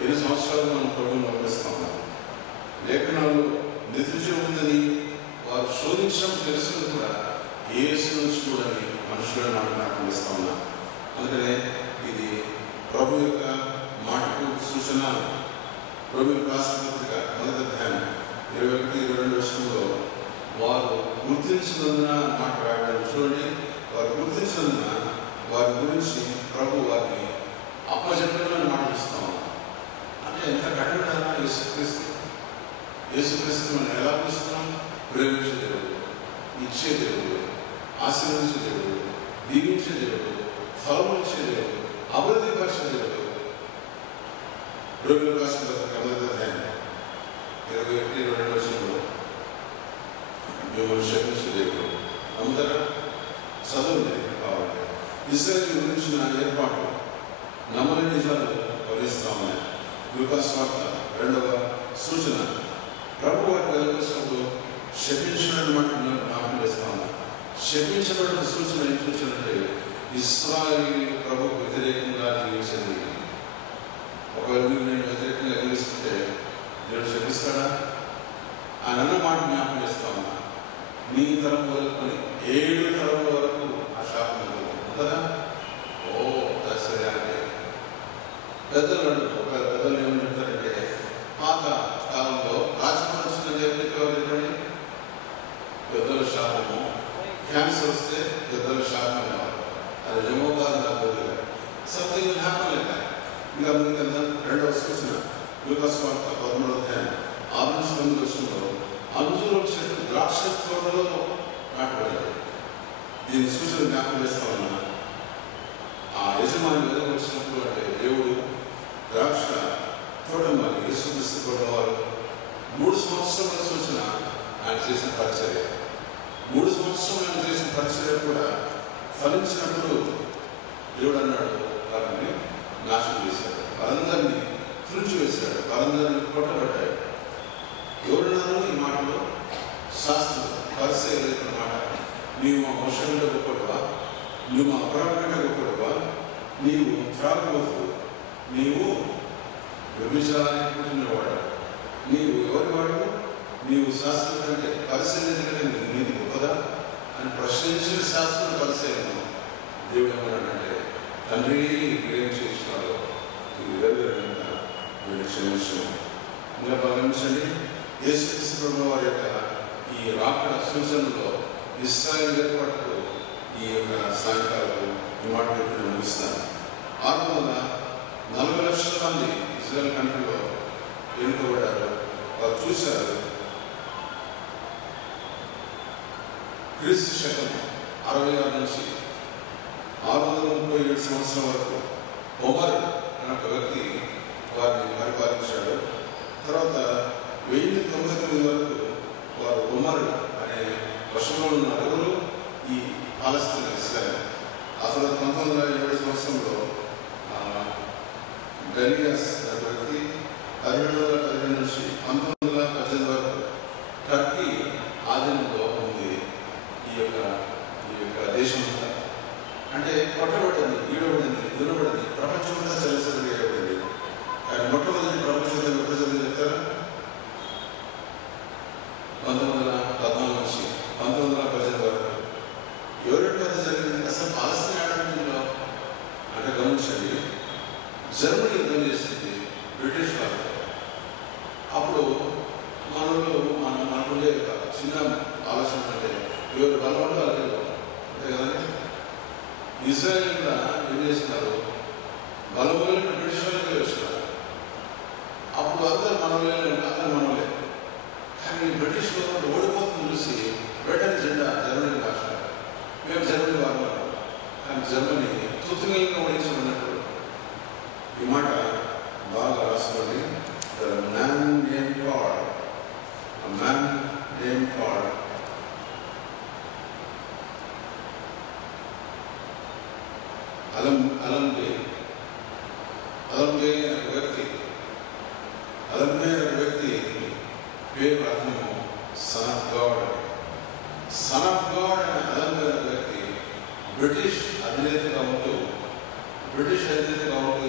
7 సంవత్సరాలు మనం ప్రభువును పంపిస్తా ఉన్నాం. లేఖనాలు నిత్యజీవం ఉందని వారు శోధించడం తెలుసుకుని కూడా యేసును చూడని మనుషులను నాకు జ్ఞాపకం చేస్తా ఉన్నా. అందుకనే ఇది ప్రభు యొక్క మాటకు సూచన. ప్రభు రాష్ట్రపతిగా 1:21-22 వారు గుర్తించినందున మాట రాయడం చూడండి. వారు గుర్తించినందున వారి గురించి ప్రభు వారిని అప్పచెప్పడం మాట్లాడుస్తాం. అంటే ఎంత కఠిన యేసుక్రీస్తు. యేసుక్రీస్తు మనం ఎలా పిలుస్తున్నాం? ప్రేమించే దేవుడు, ఇచ్చే దేవుడు, ఆశీర్వదించే దేవుడు, దీవించే దేవుడు, ఫలము ఇచ్చే దేవుడు, అభివృద్ధి పరిచే దేవుడు. రోగుల రాసిన 21:22 మిమ్మల్ని క్షమించే దేవుడు. అందరూ చదువుంది కాబట్టి ఇశ్రాయేలు గురించిన ఏర్పాటు నమ్మలేని నిజాలు ఫలిస్తా ఉన్నాయి. లూకాసు వార్త 2వ సూచన. ప్రభు వారి వెలుగుచ్చినప్పుడు శపించడానికి మాట జ్ఞాపకం చేస్తా ఉన్నా. శపించబడిన సూచన ఏం సూచన అంటే ఇశ్రాయేలు ప్రభుకు వ్యతిరేకంగా జీవించింది. ఒకవేళ నేను వ్యతిరేకంగా జీవిస్తుంటే దేవుడు శపిస్తాడా? ఆయన అన్న మాట జ్ఞాపకం చేస్తా ఉన్నా. నీ తరం వదులుకొని 7 తరముల వరకు ఆ శాపం ఉంటుందా? ఓ సరే అంటే పెద్దలు ఒకవేళ పెద్దలు ఏమని చెప్తారంటే, పాత కాలంలో రాజకీయం వచ్చిన చెప్పండి, పెద్దల శాపము, క్యాన్సర్ వస్తే పెద్దల శాపం అనేవారు. అది జమోదారు నాకు సంథింగ్ హ్యాపన్ లేదా. ఇంకా ముందు 2వ సూచన లూకాసు వార్త 13:6-9 అంజూరు చెట్టు ద్రాక్ష తోటలో నాటబడింది. దీని సూచన జ్ఞాపకం చేస్తా ఉన్నా. ఆ యజమాని వెదకు వచ్చినప్పుడు అంటే దేవుడు ద్రాక్ష తోటమాలి యేసుక్రీస్తు ప్రభువు వారు 3 సంవత్సరాల సూచన ఆయన చేసిన పరిచర్య. 3 సంవత్సరాలు ఆయన చేసిన పరిచర్య కూడా ఫలించినప్పుడు దేవుడు అన్నాడు, వారిని నాశనం చేశాడు, వారందరినీ తుడిచివేశాడు, వారందరినీ కొట్టబడ్డాడు. ఎవరున్నారు ఈ మాటలో? శాస్త్రం పరిచర్య మాట. నీవు మా వంశంలో గొప్పడువా? నువ్వు మా అపరాధంగా గొప్పడువా? నీవు త్రాగుబోతు, నీవు వ్యభిచారానికి పుట్టినవాడు, నీవు ఎవరి వాడు? నీవు శాస్త్రం కంటే పరిశీలన కంటే నీది గొప్పదా అని ప్రశ్నించిన శాస్త్రం పరిశీలన. దేవుడు ఏమన్నాడంటే, తండ్రి ఏం చేస్తున్నాడో ఇది వేరు వీళ్ళు క్షమించు. ఇంకా గమనించండి, యేసుక్రీస్తు ప్రభువు వారి యొక్క ఈ రాకడ సూచనలో ఇశ్రాయేలు ఏర్పాటుకు ఈ యొక్క సాయంకాలకు ఈ మాట ముగిస్తాను. 640 లక్షల మంది ఇజ్రాయెల్ కంట్రీలో ఎన్నుకోబడ్డారు. వారు చూశారు క్రీస్తు శకం 66 నుంచి 637 సంవత్సరం వరకు ఒమర్ అనే ఒక వ్యక్తి వారిని పరిపాలించాడు. తర్వాత 1099 వరకు వారు ఒమర్ అనే వశంలో ఉన్న ఎవరు ఈ పాలస్తీనా ఇస్రాయెల్. ఆ తర్వాత 1907 సంవత్సరంలో డెలియస్ అనే వ్యక్తి 1712 నుంచి 1918 వరకు టర్కీ ఆధీనంలో ఉంది ఈ యొక్క దేశం అంతా. అంటే కొట్టబడింది, ఈడబడింది, దున్నబడింది, ప్రపంచమంతా చలసరి చేయబడింది. కానీ మొట్టమొదటి ప్రపంచ యుద్ధం ఎప్పుడు జరిగింది చెప్తారా? 1914 నుంచి 1918 వరకు. ఎవరెంటి వరకు జరిగింది? అసలు పాలస్తీనా ఆడటంలో అంటే గమనించండి, జర్మనీ యుద్ధం చేసింది బ్రిటిష్ వాళ్ళు. అప్పుడు మనకుండే చిన్న ఆలోచన అంటే ఎవరు బలం ఉంటే వాళ్ళకి అంతే కదండి. ఇజ్రాయెల్ కూడా ఏం చేస్తున్నారు, బలమైన బ్రిటిష్ వాళ్ళకి వచ్చినారు. అప్పుడు అందరూ మనలే. కానీ బ్రిటిష్ వాళ్ళు ఓడిపోతుంది చూసి బ్రిటన్ జెండా జర్మనీ భాష, మేము జర్మనీ వాళ్ళు. కానీ జర్మనీ తుతుగా ఓడించబడినప్పుడు ఈ మాట బాగా రాసుకోండి. The man named God, a man named God, అలంబే అనే వ్యక్తి పేరు అర్థము son of God. Son of God అనే అలంబే అనే వ్యక్తి బ్రిటిష్ అధినేతగా ఉంటూ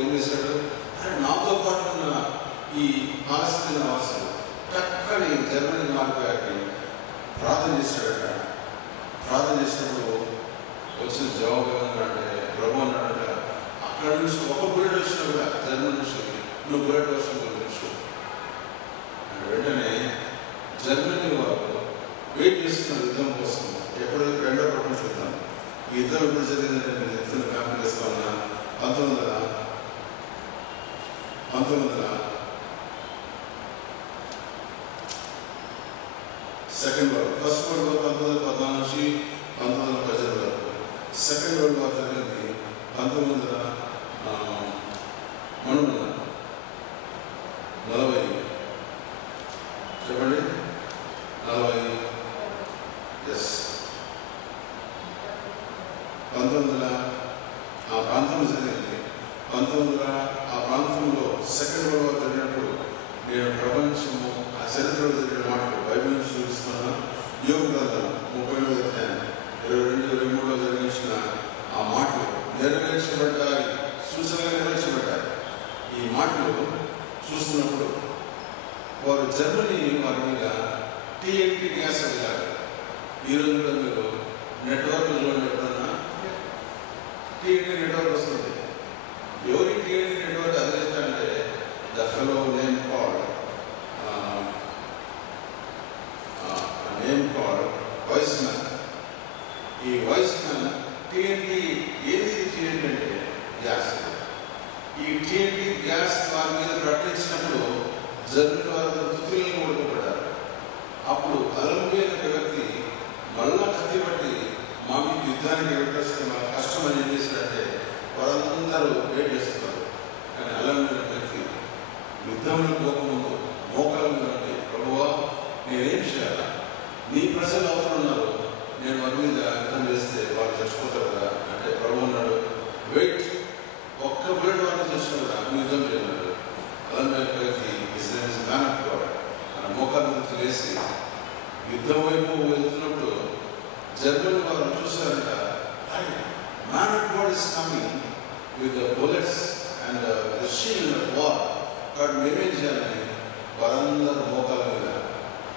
ఏం చేశాడు అంటే నాతో పాటు ఉన్న ఈ పాలస్తీనా వాసులు చక్కని జర్మనీ మార్గాన్ని ప్రార్థన చేశాడట. ప్రార్థన చేసినప్పుడు వచ్చిన జవాబు ఏమన్నాడంటే, ప్రభు అన్నాడట, అక్కడ నుంచి ఒక బుల్లెట్ వచ్చినా కూడా జర్మనీ నుంచి నువ్వు బుల్లెట్ వర్షం గురించి వెంటనే జర్మనీ వాళ్ళు వెయిట్ చేస్తున్నారు యుద్ధం కోసం. ఎప్పుడు రెండో ప్రపంచ యుద్ధం. ఈ యుద్ధం ఎప్పుడు జరిగిందంటే నేను చెప్తున్న జ్ఞాపకం చేస్తా ఉన్నా 1900 second world. First world war 1914 నుంచి 1918 వరకు. సెకండ్ వరల్డ్ వార్ జరిగింది 1940. చెప్పండి 40. ఎస్ 1900 ఆ ప్రాంతంలో జరిగింది. 1900 ఆ ప్రాంతంలో సెకండ్ వరల్డ్ వార్ జరిగినప్పుడు నేను ప్రపంచము ఆ చరిత్రలో జరిగిన మాటలు బైబిల్ నుంచి చూపిస్తున్నా. యోగ గ్రంథం 38 అధ్యాయం 22-23లో జరిగించిన ఆ మాటలు నెరవేర్చబడ్డాయి, సూచనగా నెరవేర్చబడ్డాయి. ఈ మాటలు చూస్తున్నప్పుడు వారు జర్మనీ వారి మీద TNT గ్యాస్ అడిగారు. ఈరోజు కూడా మీరు నెట్వర్క్లో ఎప్పుడన్నా TNT నెట్వర్క్ వస్తుంది. ఎవరి TNT నెట్వర్క్ అధినేతంటే the fellow name called Weizmann. ఈ వైస్మన్ TNT ఏది TNT అంటే గ్యాస్. ఈ TNT గ్యాస్ వారి మీద ప్రకటించినప్పుడు జర్మనీ వారు తుతులను ఓడిపోబడ్డారు. అప్పుడు అలంబే అనే వ్యక్తి మళ్ళా కత్తి పట్టి మా మీద యుద్ధానికి ఎవరికొస్తున్న కష్టం అని ఏం చేశారంటే వారందరూ వెయిట్ చేస్తున్నారు. కానీ అలంబే అనే వ్యక్తి యుద్ధంలో పోకముందు మోకాల మీద ప్రభువా నేనేం చేయాలా, నీ ప్రజలు అవసరం ఉన్నారు, నేను వారి మీద యుద్ధం చేస్తే వాళ్ళు చచ్చిపోతారు కదా అంటే ప్రభు అన్నాడు, వెయిట్, ఒక్క బుల్లెట్ వాళ్ళు చేసినా కూడా నువ్వు యుద్ధం చేయన్నాడు. అలంబే వ్యక్తి మ్యాన్ ఆఫ్ గాడ్ మన మోకాల నుంచి లేచి యుద్ధం వైపు వెళ్తున్నప్పుడు జర్మనీ వారు చూసారంట, man of God is coming with the bullets and the shield of war. కాబట్టి మేమేం చేయాలని వారందరూ మోకాల మీద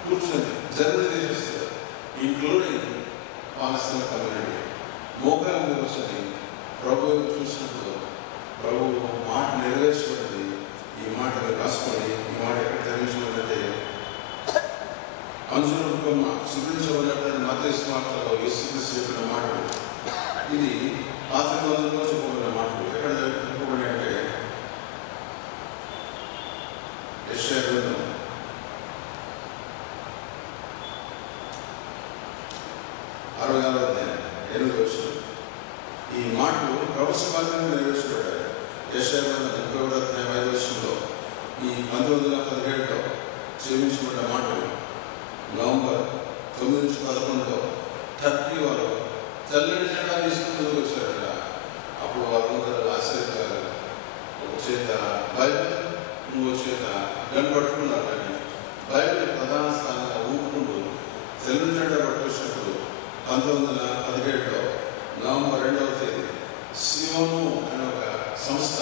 కూర్చొని జర్మనీ దేశిస్తారు, ఇంక్లూడింగ్ పాలస్తీనా కమ్యూనిటీ మోకాల మీద కూర్చొని ప్రభు చూసినప్పుడు ప్రభు మాట నెరవేర్చబడింది. ఈ మాట రాసుకొని ఈ మాట ఎక్కడ తెలియజేయబడిందంటే అంశురూపంగా చూపించబడినప్పుడు మత్తయి సువార్తలో యేసుక్రీస్తు చెప్పిన మాటలు. ఇది పాత నిబంధనలో చెప్పబడిన మాటలు. ఎక్కడ చెప్పబడి అంటే యెషయా గ్రంథం 66వ అధ్యాయం 8వ వచనం. ఈ మాటలు యెషయా 35 ఈ 1917లో క్షమించబడ్డ మాటలు నవంబర్ 9-11 టర్కీ వారు తెల్లని జెండా తీసుకుని వచ్చారట. అప్పుడు వాళ్ళందరూ ఆశ్చర్యపోయారు. ఒక చేత బైబిల్, ఇంకో చేత గన్ పట్టుకున్నారు. కానీ బైబిల్ ప్రధాన స్థానంగా ఊపుకుంటూ తెల్లని జెండా పట్టుకొచ్చినప్పుడు 1917లో నవంబర్ 2వ తేదీ సియోను అనే ఒక సంస్థ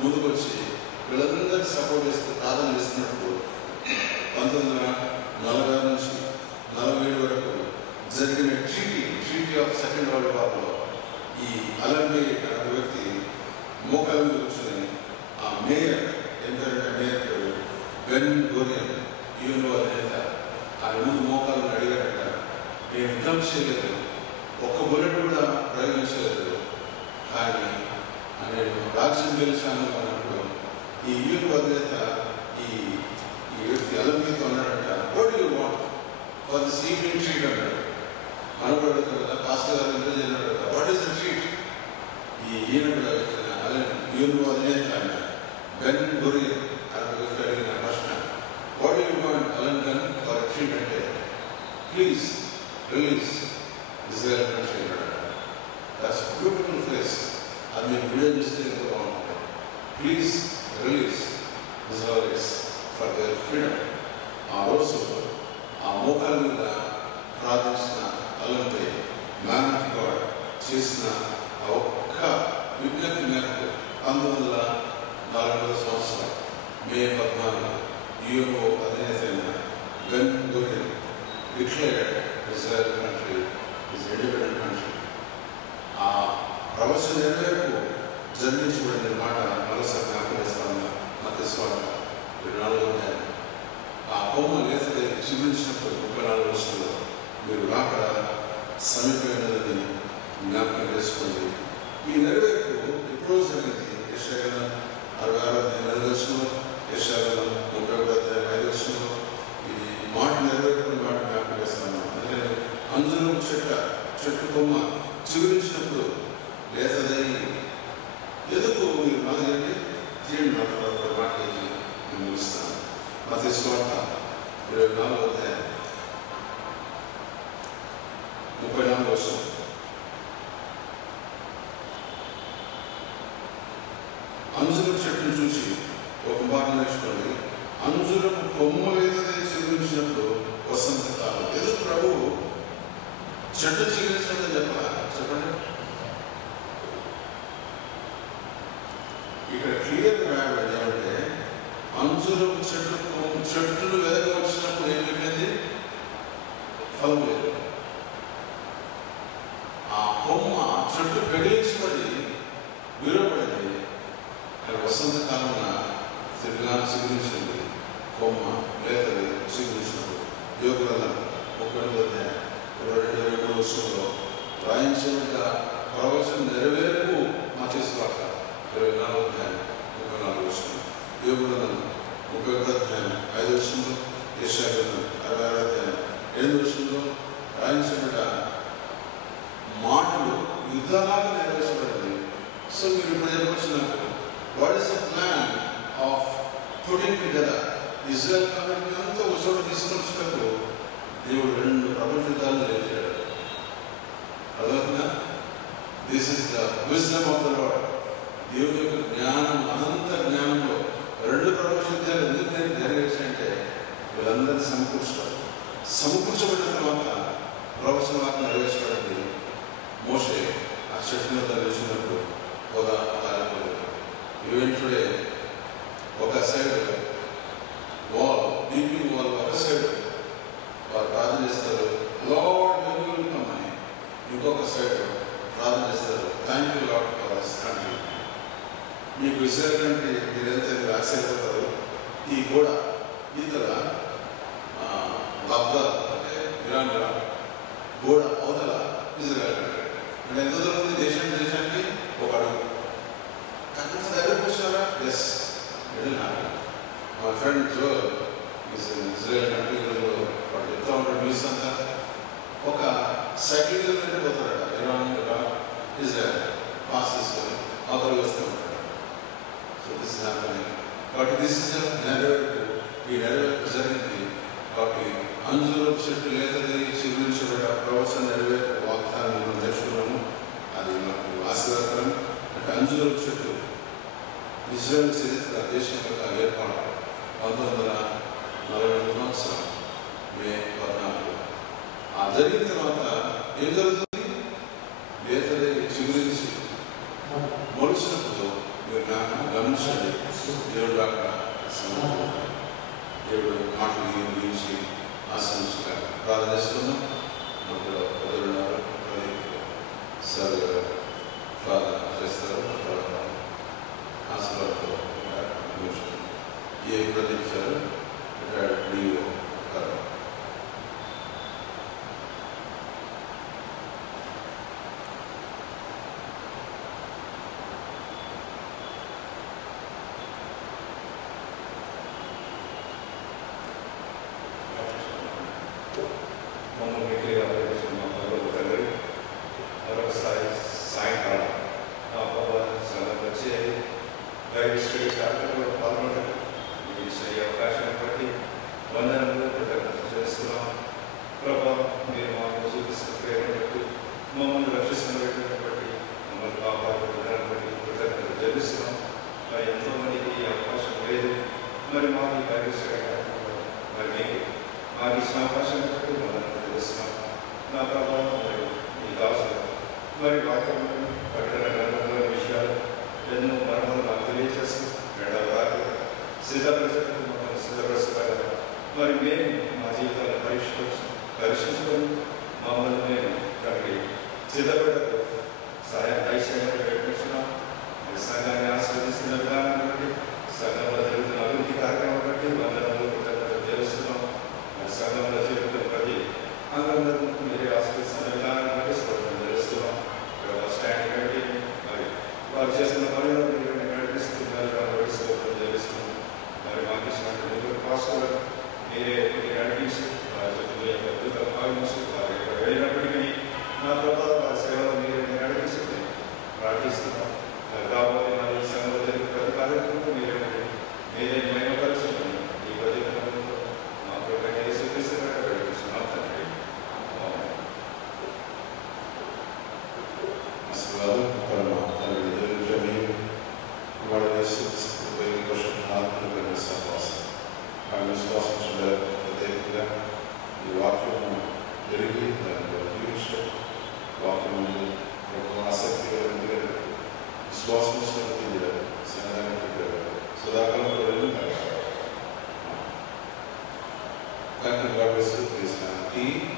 ముందుకు వచ్చి వీళ్ళందరికీ సపోర్ట్ చేస్తూ ప్రార్థన చేస్తున్నప్పుడు 1946 నుంచి 47 వరకు జరిగిన ట్రీటీ ఆఫ్ సెకండ్ వరల్డ్ వార్లో ఈ అలెంబే అనే వ్యక్తి మోకాల మీద కూర్చొని ఆ మేయర్ ఏంటంటే మేయర్ పేరు బెన్ గూరియన్ యూనో అధినేత ఆయన ముందు మోకాలను అడిగాడట, నేను యుద్ధం చేయలేదు, ఒక్క బుల్లెట్ కూడా ప్రయోగించలేదు, కానీ నేను రాజ్యం గెలిచాను అన్నప్పుడు ఈ యూనో అధినేత ఈ వ్యక్తి అలంబేతో అన్నాడంట, what you want for this evening treat అన్నాడు. మనకు అడుగుతాడు కదా, పాస్టర్ గారు ఇంటర్వ్యూ అన్నాడు కదా, వాట్ ఈస్ ద ట్రీట్? ఈయన కూడా యూనో అధినేత ఆయన బెన్ గూరియన్ అడిగిన ప్రశ్న, వాట్ యూ వాంట్ అలంబన్ ఫర్ ట్రీట్ అంటే, ప్లీజ్ రిలీజ్ ఇజ్రాయెల్ కంట్రీ అన్నాడు. That's beautiful face. అది మీకు వీడియో చూస్తే ఎంతో బాగుంటుంది. Please release Israels for their freedom. ఆ రోజు ఆ మోకాల మీద ప్రార్థించిన అలంబే మ్యాన్ ఆఫ్ గాడ్ చేసిన ఆ ఒక్క విజ్ఞప్తి మేరకు 1940 సంవత్సరం మే 14 యూనో అధినేత అయిన Ben Gurion declared Israel country is independent country. ఆ ప్రవచన నెరవేర్పు జరిగించబడిన మాట మరోసారి జ్ఞాపకం చేస్తాను. మత్తయి సువార్త 24 ఆ కొమ్మ లేతది చిగురించినప్పుడు 34 వర్షంలో మీరు రాకడ సమీపమైనదని జ్ఞాపకం చేసుకోండి. ఈ నెరవేర్పు ఎప్పుడో జరిగింది. యెషయా 66 యెషయా 31 ఇది మాట నెరవేర్పుని మాట జ్ఞాపకం చేస్తాను. అంటే అంజూరం చెట్టు కొమ్మ చిగురించినప్పుడు లేతదై ఎందుకు మీరు మాదేంటి తీయండి నా తర్వాత మాటకి నేను ముగిస్తాను. మత్తయి సువార్త 24 34 అంజూరం చెట్టును చూసి ఒక మాట నేర్చుకోండి. అంజూరం కొమ్మ లేదనే చిగురించినప్పుడు వసంతకాలం. ఏదో ప్రభు చెట్టు చిగురించినట్టు చెప్పండి. ఇక్కడ క్లియర్గా రాయబడి ఏమంటే అంజూరం చెట్టును వెదక వచ్చినప్పుడు ఏమైపోయింది? ఫలం లేదు. ఆ కొమ్మ చెట్టు పెగిలించబడి విరవబడింది. కానీ వసంతకాలమున తిరిగా చిగురించింది కొమ్మ లేతది చిగురించినప్పుడు. యోగుల 32 రాయించిన ప్రవచన నెరవేర్పు మత్తయి సువార్త 24 యోగుల 31 యెషయా 66 రాయించబడ్డ మాటలు యుద్ధాలాగా నెరవేర్చబడింది. సో మీరు ఇప్పుడు చెప్పొచ్చినప్పుడు what is the plan of putting together Israel community అంతా ఒక చోట తీసుకొచ్చినప్పుడు దేవుడు 2 ప్రపంచ యుద్ధాలు నెరవేర్చాడు. అర్థమవుతుందా? This is the wisdom of the lord. దేవుని యొక్క జ్ఞానం, అనంత జ్ఞానంలో 2 ప్రపంచ యుద్ధాలు ఎందుకు నెరవేర్చాయంటే వీళ్ళందరినీ సమకూర్చబడిన తర్వాత ప్రవచన వాక్యం నెరవేర్చబడింది. మోషే ఆ చెట్టు మీద నిలిచినప్పుడు పొద కాలిపోలేదు. ఈవెంటుడే ఒక సైడ్ వాల్, డీపింగ్ వాల్ ఒక సైడ్ వారు ప్రార్థన చేస్తారు, lord when you will come అని. ఇంకొక సైడ్ ప్రార్థన చేస్తారు, thank you lord for this country. మీకు ఇజ్రాయెల్ కంట్రీ మీరు ఎంత ఆశ్చర్యపోతారు. ఈ గోడ ఇతర బగ్దాద్ అంటే ఇరాన్ గోడ అవతల ఇజ్రాయెల్ కంట్రీ. అంటే ఎంత దూరం ఉంది దేశానికి? ఒక అడుగు. కానీ దగ్గరకు వచ్చారా? ఎస్, మా ఫ్రెండ్ జోల్ ఇజ్రాయెల్ కంట్రీ వాడు చెప్తా ఉంటాడు న్యూస్ అంతా. ఒక సైకిల్ మీద పోతారట ఇరాన్ ఇజ్రాయెల్ పాస్ తీసుకొని అవతల వేస్తూ ఉంటాడు. సిద్ధాంతమే. కాబట్టి దిస్ ఇస్ నెరవేర్పు, ఈ నెరవేర్పు జరిగింది. కాబట్టి అంజూరు చెట్టు లేదని చిగురించబడ్డ ప్రవచన నెరవేర్పు వాగ్దానం మనం నేర్చుకున్నాము. అది మనకు ఆశీర్వాదకరం. అంటే అంజూరు చెట్టు ఇజ్రాయెల్ చరిత్ర దేశం యొక్క ఏర్పాటు 1948 మే 14. ఆ జరిగిన తర్వాత ఏం జరుగుతుంది? లేతదే చిగురించి మొలిచినప్పుడు మీరు గమనించండి, దేవుడు అక్కడ దేవుడు మాటలు గురించి ఆశించగా ప్రార్థన చేస్తున్నాం. మనలో వదులున్నారు సార్ ప్రార్థన చేస్తారు. ఆశీర్వాదంతో ఏ ప్రదీపించారు నీవు Thank you, God bless you. Please,